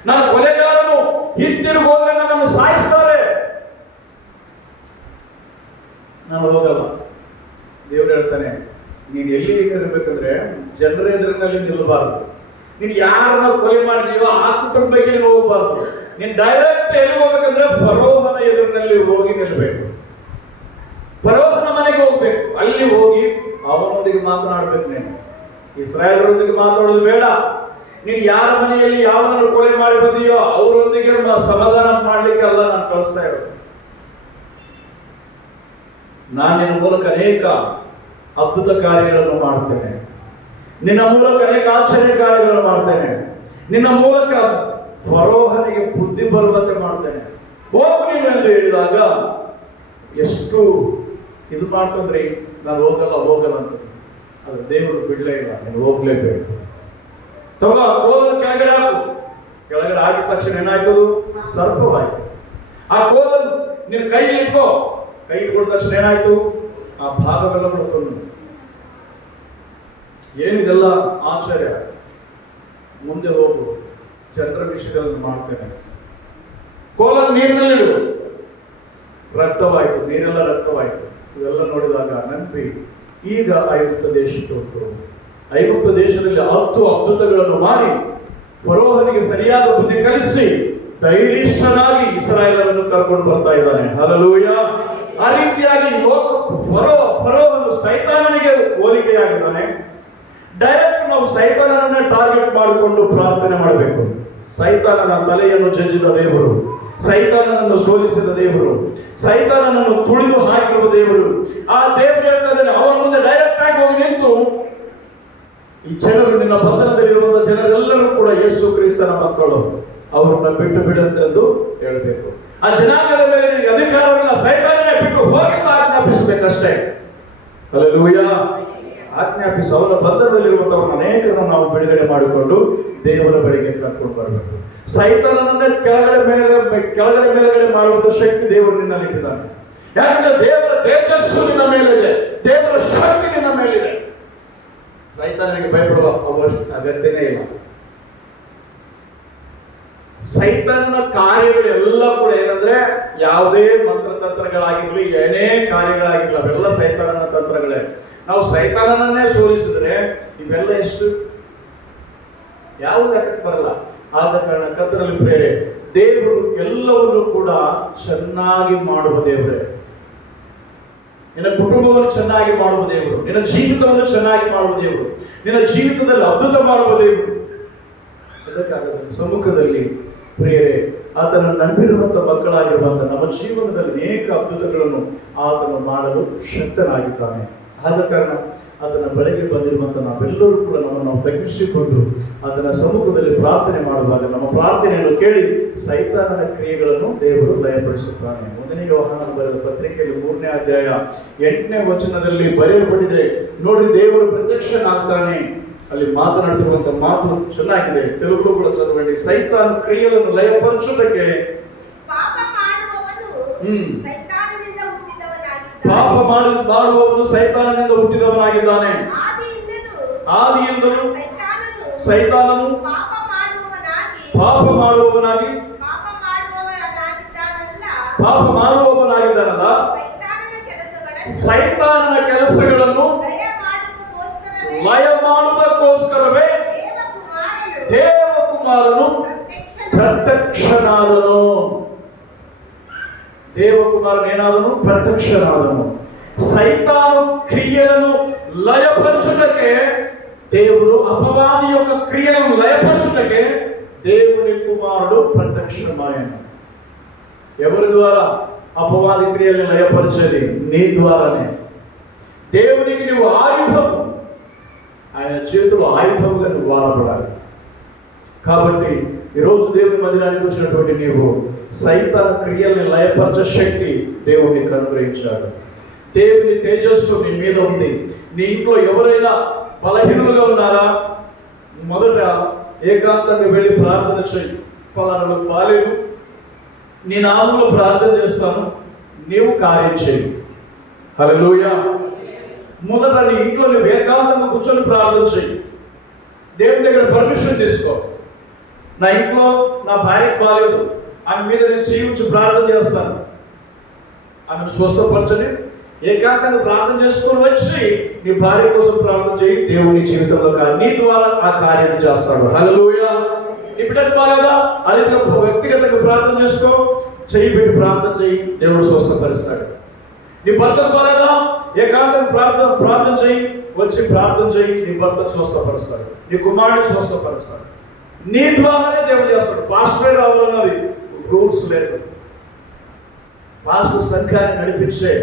ನಾನು ಕೊಲೆಗಾರನು, ಹಿಂತಿರುಗಿ ಹೋದ್ರೆ ನನ್ನನ್ನು ಸಾಯಿಸ್ತಾರೆ, ನಾನು ಹೋಗಲ್ಲ. ದೇವರು ಹೇಳ್ತಾನೆ, ನೀನು ಎಲ್ಲಿ ಇರಬೇಕಂದ್ರೆ ಜನರ ಎದುರಿನಲ್ಲಿ ನಿಲ್ಲಬಾರದು. ನೀನು ಯಾರನ್ನ ಕೊಲೆ ಮಾಡಿದೀವೋ ಆ ಕುಟುಂಬ ಬಗ್ಗೆ ನೀನು ಹೋಗಬಾರ್ದು. ನೀನು ಡೈರೆಕ್ಟ್ ಎಲ್ಲಿ ಹೋಗ್ಬೇಕಂದ್ರೆ ಫರೋಹನ ಎದುರಿನಲ್ಲಿ ಹೋಗಿ ನಿಲ್ಲಬೇಕು. ಫರೋಹನ ಮನೆಗೆ ಹೋಗ್ಬೇಕು. ಅಲ್ಲಿ ಹೋಗಿ ಅವನೊಂದಿಗೆ ಮಾತನಾಡ್ಬೇಕು. ನೀನು ಇಸ್ರಾಯೇಲರೊಂದಿಗೆ ಮಾತಾಡೋದು ಬೇಡ. ನೀನು ಯಾರ ಮನೆಯಲ್ಲಿ ಯಾವನನ್ನು ಕೊಲೆ ಮಾಡಿ ಬಂದಿಯೋ ಅವರೊಂದಿಗೆ ಸಮಾಧಾನ ಮಾಡ್ಲಿಕ್ಕೆ ಅಲ್ಲ ನಾನು ಕಳಿಸ್ತಾ ಇರೋದು. ನಾನು ನಿನ್ನ ಮೂಲಕ ಅನೇಕ ಅದ್ಭುತ ಕಾರ್ಯಗಳನ್ನು ಮಾಡ್ತೇನೆ, ನಿನ್ನ ಮೂಲಕ ಅನೇಕ ಆಶ್ಚರ್ಯ ಕಾರ್ಯಗಳನ್ನು ಮಾಡ್ತೇನೆ, ನಿನ್ನ ಮೂಲಕ ಫರೋಹನಿಗೆ ಬುದ್ಧಿ ಬರುವಂತೆ ಮಾಡ್ತೇನೆ, ಹೋಗು ನೀನು ಎಂದು ಹೇಳಿದಾಗ ಎಷ್ಟು ಇದು ಮಾಡ್ತಂದ್ರಿ. ನಾನು ಹೋಗಲ್ಲ ಅಂತ. ಅದು ದೇವರು ಬಿಡ್ಲೇ ಇಲ್ಲ, ನೀನು ಹೋಗ್ಲೇಬೇಕು. ತಗೋ, ಕೋಲನ್ನು ಕೆಳಗಡೆ ಹಾಕು. ಕೆಳಗಡೆ ಹಾಕಿದ ತಕ್ಷಣ ಏನಾಯ್ತು? ಸರ್ಪವಾಯ್ತು. ಆ ಕೋಲನ್ನು ನಿನ್ನ ಕೈ ಇಟ್ಕೋ. ಕೈ ಇಟ್ಕೊಂಡ ತಕ್ಷಣ ಏನಾಯ್ತು? ಆ ಭಾಗವೆಲ್ಲ ಬಿಡ್ಕೊಂಡು. ಏನಿದೆಲ್ಲ ಆಶ್ಚರ್ಯ. ಮುಂದೆ ಹೋಗು, ಜನರ ವಿಷಯಗಳನ್ನು ಮಾಡ್ತೇನೆ. ಕೋಲನ್ನು ನೀರಿನಲ್ಲಿಡು. ರಕ್ತವಾಯ್ತು, ನೀರೆಲ್ಲ ರಕ್ತವಾಯ್ತು. ಇವೆಲ್ಲ ನೋಡಿದಾಗ ನಂಬಿ ಈಗ ಐಗುಪ್ತ ದೇಶಕ್ಕೆ ಹೋಗ್ತರು. ಐಗುಪ್ತ ದೇಶದಲ್ಲಿ 10 ಅದ್ಭುತಗಳನ್ನು ಮಾಡಿ ಫರೋಹನಿಗೆ ಸರಿಯಾದ ಬುದ್ಧಿ ಕಲಿಸಿ ಧೈರ್ಯಸ್ಥನಾಗಿ ಇಸ್ರಾಯೇಲರನ್ನು ಕರ್ಕೊಂಡು ಬರ್ತಾ ಇದ್ದಾನೆ. ಹಲ್ಲೆಲೂಯಾ. ಆ ರೀತಿಯಾಗಿ ಫರೋಹನು ಸೈತಾನನಿಗೆ ಹೋಲಿಕೆಯಾಗಿದ್ದಾನೆ. ಡೈರೆಕ್ಟ್ ನಾವು ಸೈತಾನನನ್ನ ಟಾರ್ಗೆಟ್ ಮಾಡಿಕೊಂಡು ಪ್ರಾರ್ಥನೆ ಮಾಡಬೇಕು. ಸೈತಾನನ ತಲೆಯನ್ನು ಜಜ್ಜಿದ ದೇವರು, ಸೈತಾನನನ್ನು ಸೋಲಿಸಿದ ದೇವರು, ಸೈತಾನನನ್ನು ತುಳಿದು ಹಾಕಿರುವ ದೇವರು. ಆ ದೇವರು ಹೇಳ್ತಾ ಇದ್ದಾನೆ, ಅವನ ಮುಂದೆ ಡೈರೆಕ್ಟ್ ಆಗಿ ಹೋಗಿ ನಿಂತು, ಈ ಜನರು, ನಿನ್ನ ಬಂಧನದಲ್ಲಿರುವಂತಹ ಜನರೆಲ್ಲರೂ ಕೂಡ ಯೇಸು ಕ್ರಿಸ್ತನ ಮಕ್ಕಳು, ಅವರನ್ನ ಬಿಟ್ಟು ಬಿಡಂತೆಂದು ಹೇಳಬೇಕು. ಆ ಜನಾಂಗದ ಮೇಲೆ ನಿನಗೆ ಅಧಿಕಾರವಿಲ್ಲ, ಸೈತಾನನೇ ಬಿಟ್ಟು ಹೋಗಿ ಆಜ್ಞಾಪಿಸಬೇಕಷ್ಟೇ. ಹಲ್ಲೆಲೂಯಾ. ಆಜ್ಞಾಪಿಸಿ ಅವರ ಬಂಧನದಲ್ಲಿರುವಂತವ್ರನ್ನ ಅನೇಕರನ್ನು ನಾವು ಬಿಡುಗಡೆ ಮಾಡಿಕೊಂಡು ದೇವರ ಬಳಿಗೆ ಕರ್ಕೊಂಡು ಬರಬೇಕು. ಸೈತಾನನನ್ನೇ ಕೆಳಗಡೆ ಮೇಲ್ಗಡೆ ಮಾಡುವಂತ ಶಕ್ತಿ ದೇವರು ನಿನ್ನಲ್ಲಿ ಇಟ್ಟಿದ್ದಾನೆ. ಯಾಕಂದ್ರೆ ದೇವರ ತೇಜಸ್ಸು ನಿನ್ನ ಮೇಲಿದೆ, ದೇವರ ಶಕ್ತಿ ನಿನ್ನ ಮೇಲಿದೆ. ಸೈತಾನನಿಗೆ ಭಯಪಡುವ ಅಗತ್ಯನೇ ಇಲ್ಲ. ಸೈತಾನನ ಕಾರ್ಯಗಳೆಲ್ಲ ಕೂಡ ಏನಂದ್ರೆ ಯಾವುದೇ ಮಂತ್ರತಂತ್ರಗಳಾಗಿರ್ಲಿ, ಏನೇ ಕಾರ್ಯಗಳಾಗಿರ್ಲಿ, ಅವೆಲ್ಲ ಸೈತಾನನ ತಂತ್ರಗಳೇ. ನಾವು ಸೈತಾನನನ್ನೇ ಸೋಲಿಸಿದ್ರೆ ಇವೆಲ್ಲ ಎಷ್ಟು ಯಾವುದು ಲೆಕ್ಕಕ್ಕೆ ಬರಲ್ಲ. ಆದ ಕಾರಣ ಕರ್ತನಲ್ಲಿ ಪ್ರೇರೆ, ದೇವರು ಎಲ್ಲವನ್ನು ಕೂಡ ಚೆನ್ನಾಗಿ ಮಾಡುವ ದೇವರೇ. ನಿನ್ನ ಕುಟುಂಬವನ್ನು ಚೆನ್ನಾಗಿ ಮಾಡುವ ದೇವರು, ನಿನ್ನ ಜೀವಿತವನ್ನು ಚೆನ್ನಾಗಿ ಮಾಡುವ ದೇವರು, ನಿನ್ನ ಜೀವಿತದಲ್ಲಿ ಅದ್ಭುತ ಮಾಡುವ ದೇವರು. ಅದಕ್ಕಾಗದ ಸಮ್ಮುಖದಲ್ಲಿ ಪ್ರಿಯರೇ, ಆತನ ನಂಬಿರುವಂತಹ ಮಕ್ಕಳಾಗಿರುವಂತಹ ನಮ್ಮ ಜೀವನದಲ್ಲಿ ಅನೇಕ ಅದ್ಭುತಗಳನ್ನು ಆತನು ಮಾಡಲು ಶಕ್ತನಾಗಿದ್ದಾನೆ. ಆದ ಕಾರಣ ಆತನ ಬಳಿಗೆ ಬಂದಿರುವಂತಹ ನಾವೆಲ್ಲರೂ ಕೂಡ ನಮ್ಮನ್ನು ತಗ್ಗಿಸಿಕೊಂಡು ಆತನ ಸಮ್ಮುಖದಲ್ಲಿ ಪ್ರಾರ್ಥನೆ ಮಾಡುವಾಗ ನಮ್ಮ ಪ್ರಾರ್ಥನೆಯನ್ನು ಕೇಳಿ ಸೈತಾನನ ಕ್ರಿಯೆಗಳನ್ನು ದೇವರು ಲಯಪಡಿಸುತ್ತಾನೆ. 1ನೇ ಯೋಹಾನ ಬರೆದ ಪತ್ರಿಕೆಯಲ್ಲಿ 3ನೇ ಅಧ್ಯಾಯ 8ನೇ ವಚನದಲ್ಲಿ ಬರೆಯಲ್ಪಟ್ಟಿದೆ. ನೋಡಿ, ದೇವರು ಪ್ರತ್ಯಕ್ಷನಾಗ್ತಾನೆ. ಅಲ್ಲಿ ಮಾತನಾಡ್ತಿರುವಂತ ಮಾತು ಚೆನ್ನಾಗಿದೆ. ತೆಲುಗು ಕೂಡ ಚದವಂడి. ಸೈತಾನ ಕ್ರಿಯೆಗಳನ್ನು ಲಯಪಡಿಸುವುದಕ್ಕೆ ಪಾಪ ಮಾಡುವವನು ಸೈತಾನನಿಂದ ಹುಟ್ಟಿದವನಾಗಿದ್ದಾನೆ. ಆದಿಯಿಂದಲೂ ಸೈತಾನನು ಪಾಪ ಮಾಡುವವನಾಗಿ ಪಾಪ ಮಾಡುವವನಾಗಿದ್ದಾನಲ್ಲ, ಸೈತಾನನ ಕೆಲಸಗಳನ್ನು ಲಯ ಮಾಡುವುದಕ್ಕೋಸ್ಕರವೇ ದೇವಕುಮಾರನು ಪ್ರತ್ಯಕ್ಷನಾದನು. ದೇವಕುಮಾರನು ಏನಾದನು? ಪ್ರತ್ಯಕ್ಷನಾದನು. ಸೈತಾನ ಕ್ರಿಯೆಯನ್ನು ಲಯಪಡಿಸುವುದಕ್ಕೆ దేవుడు అపవాది యొక్క క్రియలను లయపరచుటకే దేవుని కుమారుడు ప్రత్యక్షమాయన. ఎవరి ద్వారా అపవాది క్రియలను లయపరచేది? నీ ద్వారానే. దేవునికి నువ్వు ఆయుధం, ఆయన చేతులు ఆయుధంగా నువ్వు వాడబడాలి. కాబట్టి ఈరోజు దేవుని మందిరానికి వచ్చినటువంటి నీవు సైతాన క్రియల్ని లయపరచే శక్తి దేవునికి అనుగ్రహించాడు. దేవుని తేజస్సు నీ మీద ఉంది. నీ ఇంట్లో ఎవరైనా బలహీనులుగా ఉన్నారా? మొదట ఏకాంతంగా వెళ్ళి ప్రార్థన చేయి. పలానా బాలేను, నీ నామంలో ప్రార్థన చేస్తాను, నీవు కార్యం చేయి. హల్లెలూయా. మొదట నీ ఇంట్లో నువ్వు ఏకాంతంగా కూర్చొని ప్రార్థన చేయి. దేవుని దగ్గర పర్మిషన్ తీసుకో. నా ఇంట్లో నా భార్యకు బాలేదు, ఆమె మీద నేను చేయించి ప్రార్థన చేస్తాను, ఆమెను స్వస్థపరచని ఏకాంతంగా ప్రార్థన చేసుకొని వచ్చి నీ భార్య కోసం ప్రార్థన చేయి. దేవుని జీవితంలో నీ ద్వారా ఆ కార్యం చేస్తాడు. హల్లెలూయా. నీ బిడ్డకు బాలేదా? అది వ్యక్తిగతంగా ప్రార్థన చేసుకో, చెయ్యి పెట్టి ప్రార్థన చేయి, దేవుడు స్వస్థపరుస్తాడు. నీ భర్తకు బాలేదా? ఏకాంతంగా ప్రార్థన చేయి, వచ్చి ప్రార్థన చేయి, నీ భర్తను స్వస్థపరుస్తాడు, నీ కుమారుడిని స్వస్థపరుస్తాడు. నీ ద్వారానే దేవుడు చేస్తాడు. పాస్టరే రావాలన్నది రూల్స్ లేదు. పాస్టర్ సంఘాన్ని నడిపించే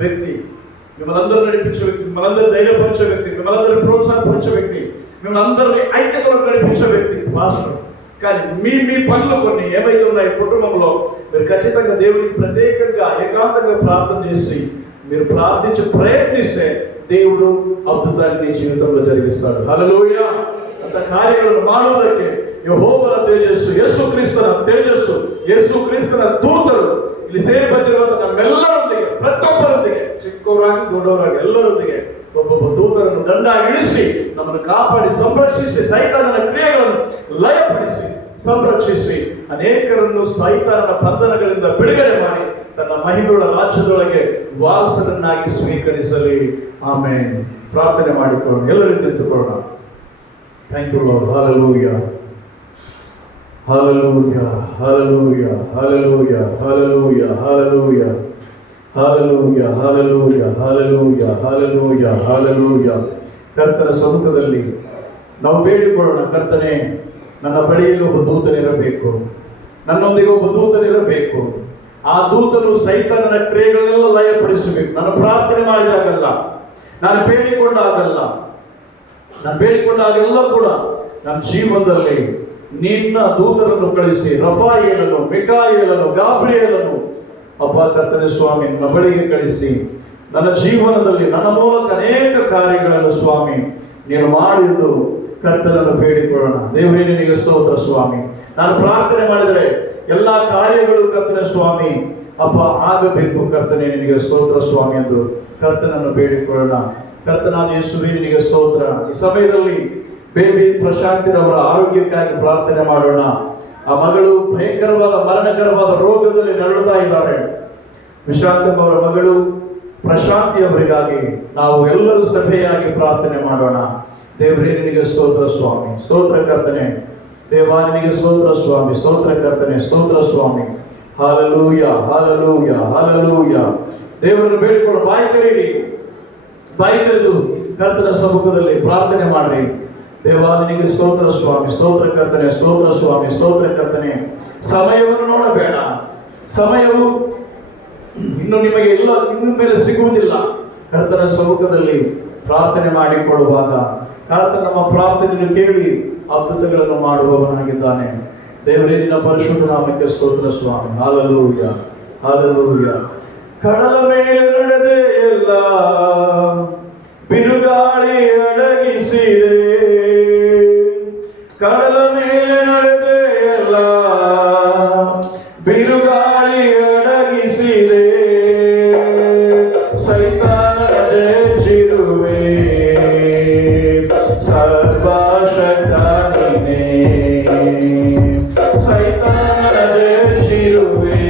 వ్యక్తి, మిమ్మల్ని అందరూ నడిపించే వ్యక్తి, మిమ్మల్ని అందరూ ధైర్యపరిచే వ్యక్తి, మిమ్మల్ని అందరూ ప్రోత్సాహపరిచే వ్యక్తి, మిమ్మల్ని అందరినీ ఐక్యతలో నడిపించే వ్యక్తి పాస్టర్. కానీ మీ పనులు కొన్ని ఏవైతే ఉన్నాయి కుటుంబంలో, మీరు ఖచ్చితంగా దేవునికి ప్రత్యేకంగా ఏకాంతంగా ప్రార్థన చేసి మీరు ప్రార్థించి ప్రయత్నిస్తే దేవుడు అద్భుతాన్ని నీ జీవితంలో జరిగిస్తాడు. హల్లెలూయా. ಅಂತ ಕಾರ್ಯಗಳನ್ನು ಮಾಡುವುದಕ್ಕೆ ಯೆಹೋವನ ತೇಜಸ್ಸು, ಯೇಸು ಕ್ರಿಸ್ತನ ತೇಜಸ್ಸು, ಯೇಸು ಕ್ರಿಸ್ತನ ದೂತರು ಇಲ್ಲಿ ಸೇರಿ ಬಂದಿರುವಂತಹ ನಮ್ಮೆಲ್ಲರೊಂದಿಗೆ, ಪ್ರತಿಯೊಬ್ಬರೊಂದಿಗೆ, ಚಿಕ್ಕವರಾಗಿ ದೊಡ್ಡವರಾಗಿ ಎಲ್ಲರೊಂದಿಗೆ ಒಬ್ಬೊಬ್ಬ ದೂತರನ್ನು ದಂಡಾಗಿ ಇಳಿಸಿ ನಮ್ಮನ್ನು ಕಾಪಾಡಿ ಸಂರಕ್ಷಿಸಿ, ಸೈತಾನನ ಕ್ರಿಯೆಗಳನ್ನು ಲಯಪಡಿಸಿ ಸಂರಕ್ಷಿಸಿ ಅನೇಕರನ್ನು ಸೈತಾನನ ಬಂಧನಗಳಿಂದ ಬಿಡುಗಡೆ ಮಾಡಿ ತನ್ನ ಮಹಿಮೆಗಳ ರಾಜ್ಯದೊಳಗೆ ವಾರಸರನ್ನಾಗಿ ಸ್ವೀಕರಿಸಲಿ. ಆಮೆನ್. ಪ್ರಾರ್ಥನೆ ಮಾಡಿಕೊಳ್ಳೋಣ. ಎಲ್ಲರೂ ನಿಂತುಕೊಳ್ಳೋಣ. Thank you, Lord. Hallelujah. Hallelujah. Hallelujah. Hallelujah. Hallelujah. Hallelujah. Hallelujah. Hallelujah. Hallelujah. Hallelujah. Hallelujah. ಕರ್ತನ ಸಮ್ಮುಖದಲ್ಲಿ ನಾವು ಬೇಡಿಕೊಳ್ಳೋಣ. ಕರ್ತನೇ, ನನ್ನ ಬಳಿಯಲ್ಲಿ ಒಬ್ಬ ದೂತನಿರಬೇಕು, ನನ್ನೊಂದಿಗೆ ಒಬ್ಬ ದೂತನಿರಬೇಕು. ಆ ದೂತನು ಸೈತಾನನ ಕ್ರಿಯೆಗಳನ್ನೆಲ್ಲ ಲಯಪಡಿಸಬೇಕು. ನಾನು ಪ್ರಾರ್ಥನೆ ಮಾಡಿದಾಗಲ್ಲ, ನಾನು ಬೇಡಿಕೊಂಡಾಗೆಲ್ಲ ಕೂಡ ನನ್ನ ಜೀವನದಲ್ಲಿ ನಿನ್ನ ದೂತರನ್ನು ಕಳಿಸಿ ರಫಾಯೇಲನು, ಮಿಕಾಯೇಲನು, ಗಾಬ್ರಿಯೇಲನು ಅಪ್ಪ ಕರ್ತನೇ ಸ್ವಾಮಿ ನನ್ನ ಬಳಿಗೆ ಕಳಿಸಿ ನನ್ನ ಜೀವನದಲ್ಲಿ ನನ್ನ ಮೂಲಕ ಅನೇಕ ಕಾರ್ಯಗಳನ್ನು ಸ್ವಾಮಿ ನೀನು ಮಾಡಿದ್ದು ಕರ್ತನನ್ನು ಬೇಡಿಕೊಳ್ಳೋಣ. ದೇವರೇ ನಿನಗೆ ಸ್ತೋತ್ರ ಸ್ವಾಮಿ. ನಾನು ಪ್ರಾರ್ಥನೆ ಮಾಡಿದರೆ ಎಲ್ಲ ಕಾರ್ಯಗಳು ಕರ್ತನೇ ಸ್ವಾಮಿ ಅಪ್ಪ ಆಗಬೇಕು. ಕರ್ತನೇ ನಿನಗೆ ಸ್ತೋತ್ರ ಸ್ವಾಮಿ ಎಂದು ಕರ್ತನನ್ನು ಬೇಡಿಕೊಳ್ಳೋಣ. ಕರ್ತನಾದ ಯೇಸುವೇ ನಿನಗೆ ಸ್ತೋತ್ರ. ಈ ಸಮಯದಲ್ಲಿ ಬೇಬಿ ಪ್ರಶಾಂತಿರವರ ಆರೋಗ್ಯಕ್ಕಾಗಿ ಪ್ರಾರ್ಥನೆ ಮಾಡೋಣ. ಆ ಮಗಳು ಭಯಂಕರವಾದ ಮರಣಕರವಾದ ರೋಗದಲ್ಲಿ ನರಳುತ್ತಾ ಇದ್ದಾರೆ. ವಿಶ್ರಾಂತಮ್ಮ ಅವರ ಮಗಳು ಪ್ರಶಾಂತಿಯವರಿಗಾಗಿ ನಾವು ಎಲ್ಲರೂ ಸಭೆಯಾಗಿ ಪ್ರಾರ್ಥನೆ ಮಾಡೋಣ. ದೇವರೇ ನಿನಗೆ ಸ್ತೋತ್ರ ಸ್ವಾಮಿ. ಸ್ತೋತ್ರ ಕರ್ತನೆ. ದೇವಾ ನಿನಗೆ ಸ್ತೋತ್ರ ಸ್ವಾಮಿ. ಸ್ತೋತ್ರ ಕರ್ತನೆ. ಸ್ತೋತ್ರ ಸ್ವಾಮಿ. Hallelujah, hallelujah, hallelujah. ದೇವರನ್ನು ಬೇಡಿಕೊಳ್ಳೋ ಬಾಯಿ ತೆರೆದು ಕರ್ತನ ಸಮ್ಮುಖದಲ್ಲಿ ಪ್ರಾರ್ಥನೆ ಮಾಡ್ರಿ. ದೇವಾ ನಿನಗೆ ಸ್ತೋತ್ರ ಸ್ವಾಮಿ. ಸ್ತೋತ್ರ ಕರ್ತನೆ. ಸ್ತೋತ್ರ ಸ್ವಾಮಿ. ಸ್ತೋತ್ರ ಕರ್ತನೆ. ಸಮಯವನ್ನು ನೋಡಬೇಡ. ಸಮಯವು ಇನ್ನು ನಿಮಗೆ ಇನ್ನು ಮೇಲೆ ಸಿಗುವುದಿಲ್ಲ. ಕರ್ತನ ಸಮ್ಮುಖದಲ್ಲಿ ಪ್ರಾರ್ಥನೆ ಮಾಡಿಕೊಳ್ಳುವಾಗ ಕರ್ತನ ನಮ್ಮ ಪ್ರಾರ್ಥನೆಯನ್ನು ಕೇಳಿ ಅದ್ಭುತಗಳನ್ನು ಮಾಡುವವನಾಗಿದ್ದಾನೆ. ದೇವರೇ ನಿನ್ನ ಪರಿಶುದ್ಧ ನಾಮಕ್ಕೆ ಸ್ತೋತ್ರ ಸ್ವಾಮಿ. Hallelujah, hallelujah. ಕಡಲ ಮೇಲೆ ನಡೆದೆ ಎಲ್ಲ ಬಿರುಗಾಳಿ ಅಡಗಿಸಿದೆ, ಜಯಿಸಿದೆ, ಸೈತಾನನ ಜಯಿಸಿರುವೆ, ಸರ್ವಶಕ್ತ ನೀನೇ. ಸೈತಾನನ ಜಯಿಸಿರುವೆ,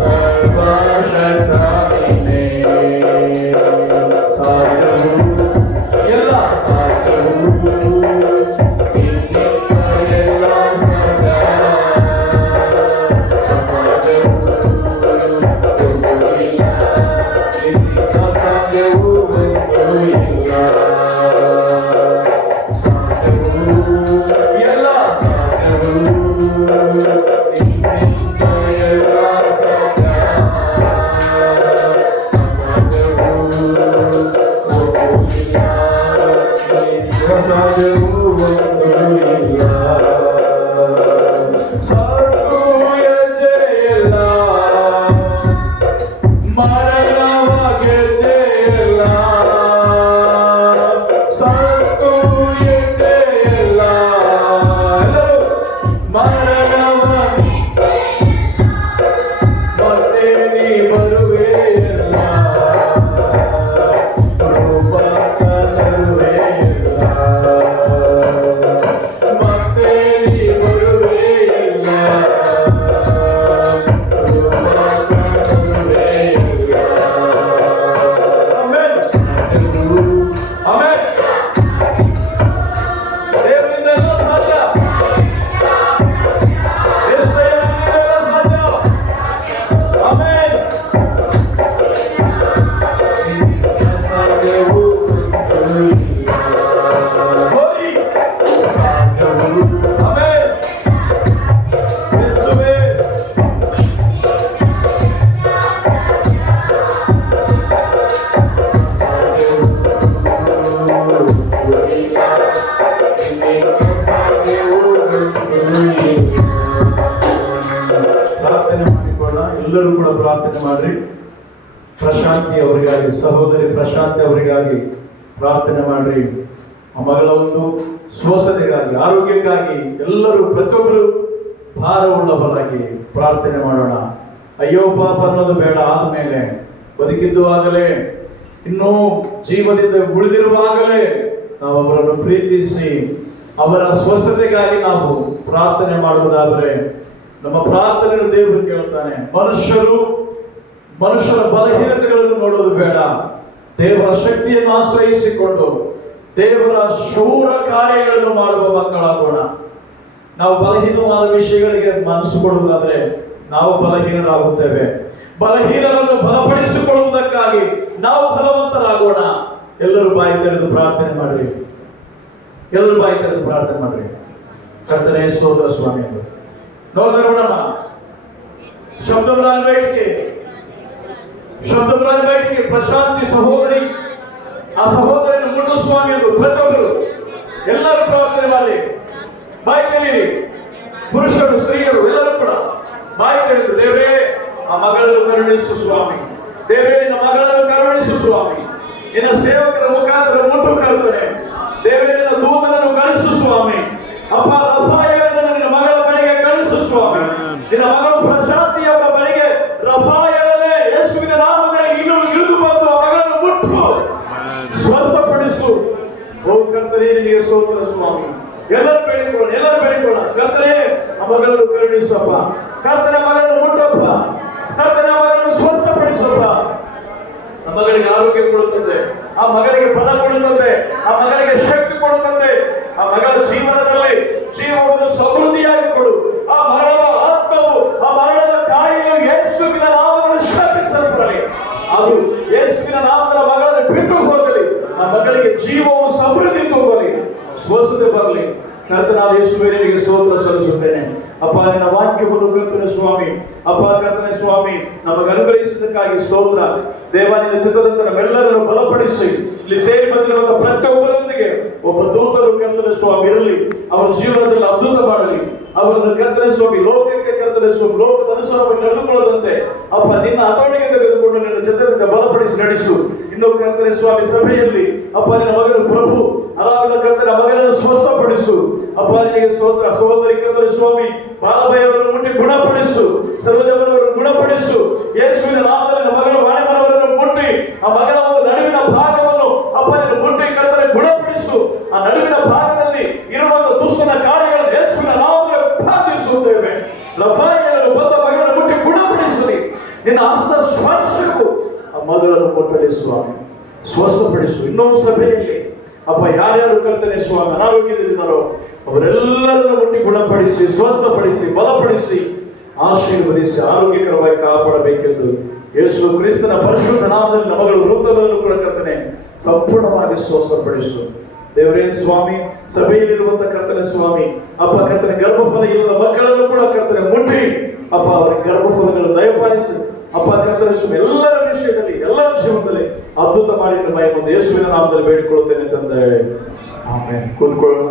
ಸರ್ವಶಕ್ತ ನೀನೇ. ಸಾಧ್ಯವು ಎಲ್ಲ ಸಾಧ್ಯವು, ಎಲ್ಲ ಸಾಧ್ಯ. ಸಾಧ್ಯವು ಎಲ್ಲ ಪ್ರಾರ್ಥನೆ ಮಾಡಿಕೊಳ್ಳ. ಎಲ್ಲರೂ ಕೂಡ ಪ್ರಾರ್ಥನೆ ಮಾಡ್ರಿ. ಪ್ರಶಾಂತಿ ಅವರಿಗಾಗಿ, ಸಹೋದರಿ ಪ್ರಶಾಂತಿ ಅವರಿಗಾಗಿ ಪ್ರಾರ್ಥನೆ ಮಾಡ್ರಿ. ಆ ಮಗಳ ಒಂದು ಸ್ವಸ್ಥತೆಗಾಗಿ, ಆರೋಗ್ಯಕ್ಕಾಗಿ ಎಲ್ಲರೂ ಪ್ರತಿಯೊಬ್ಬರು ಭಾರವುಳ್ಳವರಾಗಿ ಪ್ರಾರ್ಥನೆ ಮಾಡೋಣ. ಅಯ್ಯೋ ಪಾಪ ಅನ್ನೋದು ಬೇಡ. ಆದ್ಮೇಲೆ ಬದುಕಿದ್ದುವಾಗಲೇ, ಇನ್ನೂ ಜೀವದಿಂದ ಉಳಿದಿರುವಾಗಲೇ ನಾವು ಅವರನ್ನು ಪ್ರೀತಿಸಿ ಅವರ ಸ್ವಸ್ಥತೆಗಾಗಿ ನಾವು ಪ್ರಾರ್ಥನೆ ಮಾಡುವುದಾದರೆ ನಮ್ಮ ಪ್ರಾರ್ಥನೆಯನ್ನು ದೇವರು ಕೇಳುತ್ತಾನೆ. ಮನುಷ್ಯರ ಬಲಹೀನತೆಗಳನ್ನು ನೋಡೋದು ಬೇಡ. ದೇವರ ಶಕ್ತಿಯನ್ನು ಆಶ್ರಯಿಸಿಕೊಂಡು ದೇವರ ಶೂರ ಕಾರ್ಯಗಳನ್ನು ಮಾಡುವ ಮಕ್ಕಳಾಗೋಣ. ನಾವು ಬಲಹೀನವಾದ ವಿಷಯಗಳಿಗೆ ಮನಸ್ಸು ಕೊಡುವುದಾದರೆ ನಾವು ಬಲಹೀನರಾಗುತ್ತೇವೆ. ಬಲಹೀನರನ್ನು ಬಲಪಡಿಸಿಕೊಳ್ಳುವುದಕ್ಕಾಗಿ ನಾವು ಬಲವಂತರಾಗೋಣ. ಎಲ್ಲರೂ ಬಾಯಿ ತೆರೆದು ಪ್ರಾರ್ಥನೆ ಮಾಡ್ರಿ. ಎಲ್ಲರೂ ಬಾಯಿ ತೆರೆದು ಪ್ರಾರ್ಥನೆ ಮಾಡ್ರಿ. ಕರ್ತನೇ ಸ್ತೋತ್ರ ಸ್ವಾಮಿ ಎಂದು ನೋಡೋಣ. ಶಬ್ದರಾನ್ बैठ के ಪ್ರಶಾಂತಿ ಸಹೋದರಿ, ಆ ಸಹೋದರಿಯನ್ನು ಮುಟ್ಟು ಸ್ವಾಮಿ ಎಂದು ಪ್ರತಿಯೊಬ್ಬರು ಎಲ್ಲರೂ ಪ್ರಾರ್ಥನೆ ಮಾಡಿ. ಬಾಯಿ ತೆರೀರಿ. ಪುರುಷರು, ಸ್ತ್ರೀಯರು ಎಲ್ಲರೂ ಕೂಡ ಬಾಯಿ ತೆರೆದು, ದೇವರೇ ಆ ಮಗಳನ್ನು ಕರುಣಿಸು ಸ್ವಾಮಿ. ದೇವರೇ ನಿನ್ನ ಮಗಳನ್ನು ಕರುಣಿಸು ಸ್ವಾಮಿ. ನಿನ್ನ ಸೇವಕರ ಮುಖಾಂತರ ಮುಟ್ಟು ಕರ್ತನೆ. ದೇವರೇ ನಿನ್ನ ದೂತನನ್ನು ಕಳಿಸು ಸ್ವಾಮಿ. ಅಪ್ಪ ರಫಾಯಲನ್ನು ನಿನ್ನ ಮಗಳ ಬಳಿಗೆ ಕಳಿಸು ಸ್ವಾಮಿ. ನಿನ್ನ ಮಗಳು ಪ್ರಶಾಂತಿಯವರ ಬಳಿಗೆ ರಫಾಯಲನೇ ಯೇಸುವಿನ ನಾಮದಲ್ಲಿ ಇಳಿದು ಬಂದು ಆ ಮಗಳನ್ನು ಮುಟ್ಟು ಸ್ವಸ್ಥಪಡಿಸು. ಓ ಕರ್ತನೇ, ನಿನಗೆ ಸ್ತೋತ್ರ ಸ್ವಾಮಿ. ಎಲ್ಲರೂ ಬೇಡಿಕೊಳ್ಳೋಣ. ಕರ್ತನೇ ಆ ಮಗಳನ್ನು ಕರುಣಿಸಪ್ಪ. ಕರ್ತನ ಮಗಳನ್ನು ಮುಟ್ಟಪ್ಪ. ಕರ್ತನ ಮಗಳನ್ನು ಸ್ವಸ್ಥಪಡಿಸಪ್ಪ. ಆ ಮಗಳಿಗೆ ಆರೋಗ್ಯ ಕೊಡುತ್ತದೆ, ಆ ಮಗಳಿಗೆ ಬಲ ಕೊಡುತ್ತದೆ, ಆ ಮಗಳಿಗೆ ಶಕ್ತಿ ಕೊಡುತ್ತದೆ. ಆ ಮಗಳ ಜೀವನದಲ್ಲಿ ಜೀವವನ್ನು ಸಮೃದ್ಧಿಯಾಗಿ ಕೊಡು. ಆ ಮರಣದ ಆತ್ಮವು, ಆ ಮರಣದ ಕಾಯಿಲೆ ಯೇಸುವಿನ ನಾಮದಲ್ಲಿ ಶಾಪಿಸಲ್ಪಡಲಿ. ಅದು ಯೇಸುವಿನ ನಾಮದ ಮಗಳನ್ನು ಬಿಟ್ಟು ಹೋಗಲಿ. ಆ ಮಗಳಿಗೆ ಜೀವವು ಸಮೃದ್ಧಿ ತುಂಬಲಿ, ಸ್ವಸ್ಥತೆ ಬರಲಿ. ಕರ್ತನಾದ ಯೇಸುವೇ, ನಿನಗೆ ಸ್ತೋತ್ರ ಸಲ್ಲಿಸುತ್ತೇನೆ. ಅಪ್ಪ, ನಿನ್ನ ವಾಕ್ಯವನ್ನು ಕರ್ತನೆ ಸ್ವಾಮಿ. ಅಪ್ಪ ಕರ್ತನೆ ಸ್ವಾಮಿ, ನಮಗೆ ಅನುಗ್ರಹಿಸಿದ್ದಕ್ಕಾಗಿ ಸ್ತೋತ್ರ. ದೇವ, ನಿನ್ನ ಚಿತ್ತದಂತೆ ನಮ್ಮೆಲ್ಲರನ್ನು ಬಲಪಡಿಸಿ ಇಲ್ಲಿ ಸೇರಿ ಬಂದಿರುವಂತಹ ಪ್ರತಿಯೊಬ್ಬರೊಂದಿಗೆ ಒಬ್ಬ ದೂತರು ಕರ್ತನೆ ಸ್ವಾಮಿ ಇರಲಿ. ಅವರ ಜೀವನದಲ್ಲಿ ಅದ್ಭುತ ಮಾಡಲಿ. ಅವರನ್ನು ಕರ್ತನೆ ಸ್ವಾಮಿ ಲೋಕಕ್ಕೆ ಕರ್ತನೆ ಸ್ವಾಮಿ ಲೋಕದ ಅನುಸಾರವಾಗಿ ನಡೆದುಕೊಳ್ಳದಂತೆ ಅಪ್ಪ ನಿನ್ನ ಹತೋಟಿಗೆ ತೆಗೆದುಕೊಂಡು ನಿನ್ನ ಚಿತ್ತದಿಂದ ಬಲಪಡಿಸಿ ನಡೆಸು. ಇನ್ನು ಕರ್ತನೆ ಸ್ವಾಮಿ ಸಭೆಯಲ್ಲಿ ಅಪ್ಪ ನಿನ್ನ ಮಗನ ಪ್ರಭು ಅರಾಮದ ಕರ್ತನೆ ಆ ಮಗನನ್ನು ಸ್ವಸ್ಥಪಡಿಸು. ಅಪ್ಪ ನಿನಗೆ ಸ್ತೋತ್ರ. ಸಹೋದರಿ ಕರ್ತನೆ ಸ್ವಾಮಿ ಬಾಲಭೈಯವರನ್ನು ಮುಟ್ಟಿ ಗುಣಪಡಿಸು, ಸರ್ವಜವರನ್ನು ಗುಣಪಡಿಸು. ಯೇಸುವಿನ ನಾಮದಲ್ಲಿ ನನ್ನ ಮಗನ ವಾಣಿಮನವರನ್ನು ಮುಟ್ಟಿ ಆ ಮಗನ ಒಂದು ನಡುವಿನ ಭಾಗವನ್ನು ಅಪ್ಪ ನಿನ್ನ ಮುಟ್ಟಿ ಕರ್ತನೆ ಗುಣಪಡಿಸು. ಆ ನಡುವಿನ ಭಾಗದಲ್ಲಿ ಇರುವಂತ ದುಷ್ಟನ ಕಾರ್ಯಗಳನ್ನು ಯೇಸುವಿನ ನಾಮದಲ್ಲಿ ಪ್ರಾರ್ಥಿಸುತ್ತೇವೆ. ರಫಾಯೇಲನು ಬಂದ ಮಗನನ್ನು ಮುಟ್ಟಿ ಗುಣಪಡಿಸಲಿ. ನಿನ್ನ ಹಸ್ತ ಸ್ಪರ್ಶಕ್ಕೂ ಆ ಮಗಳನ್ನು ಮುಟ್ಟಲಿ ಸ್ವಾಮಿ, ಸ್ವಸ್ಥಪಡಿಸು. ಇನ್ನೊಂದು ಸಭೆಯಲ್ಲಿ ಅಪ್ಪ ಯಾರ್ಯಾರು ಕರ್ತನೆ ಸ್ವಾಮಿ ಅನಾರೋಗ್ಯದಲ್ಲಿದ್ದಾರೋ ಅವರೆಲ್ಲರನ್ನು ಮುಟ್ಟಿ ಗುಣಪಡಿಸಿ, ಸ್ವಸ್ಥಪಡಿಸಿ, ಬಲಪಡಿಸಿ, ಆಶೀರ್ವದಿಸಿ, ಆರೋಗ್ಯಕರವಾಗಿ ಕಾಪಾಡಬೇಕೆಂದು ಯೇಸು ಕ್ರಿಸ್ತನ ಪರಿಶುದ್ಧ ನಾಮದಲ್ಲಿ ನಮಗಳು ವೃತ್ತಗಳನ್ನು ಕೂಡ ಕರ್ತನೆ ಸಂಪೂರ್ಣವಾಗಿ ಸ್ವಸ್ಥಪಡಿಸು. ದೇವರೇ ಸ್ವಾಮಿ, ಸಭೆಯಲ್ಲಿರುವಂತ ಕರ್ತನೆ ಸ್ವಾಮಿ ಅಪ್ಪ ಕರ್ತನೆ ಗರ್ಭಫಲ ಇಲ್ಲದ ಮಕ್ಕಳನ್ನು ಕೂಡ ಕರ್ತನೆ ಮುಟ್ಟಿ ಅಪ್ಪ ಅವರಿಗೆ ಗರ್ಭಫಲಗಳನ್ನು ದಯಪಾಲಿಸಿ ಅಪ್ಪ ಕರ್ತನೆ ಸ್ವಾಮಿ ಎಲ್ಲರ ವಿಷಯದಲ್ಲಿ ಎಲ್ಲರ ಜೀವನದಲ್ಲಿ ಅದ್ಭುತ ಮಾಡಿ ಮಹಿಮೆ ಯೇಸುವಿನ ನಾಮದಲ್ಲಿ ಬೇಡಿಕೊಳ್ಳುತ್ತೇನೆ ತಂದೆ. ಆಮೇಲೆ ಕೂತ್ಕೊಳ್ಳೋಣ.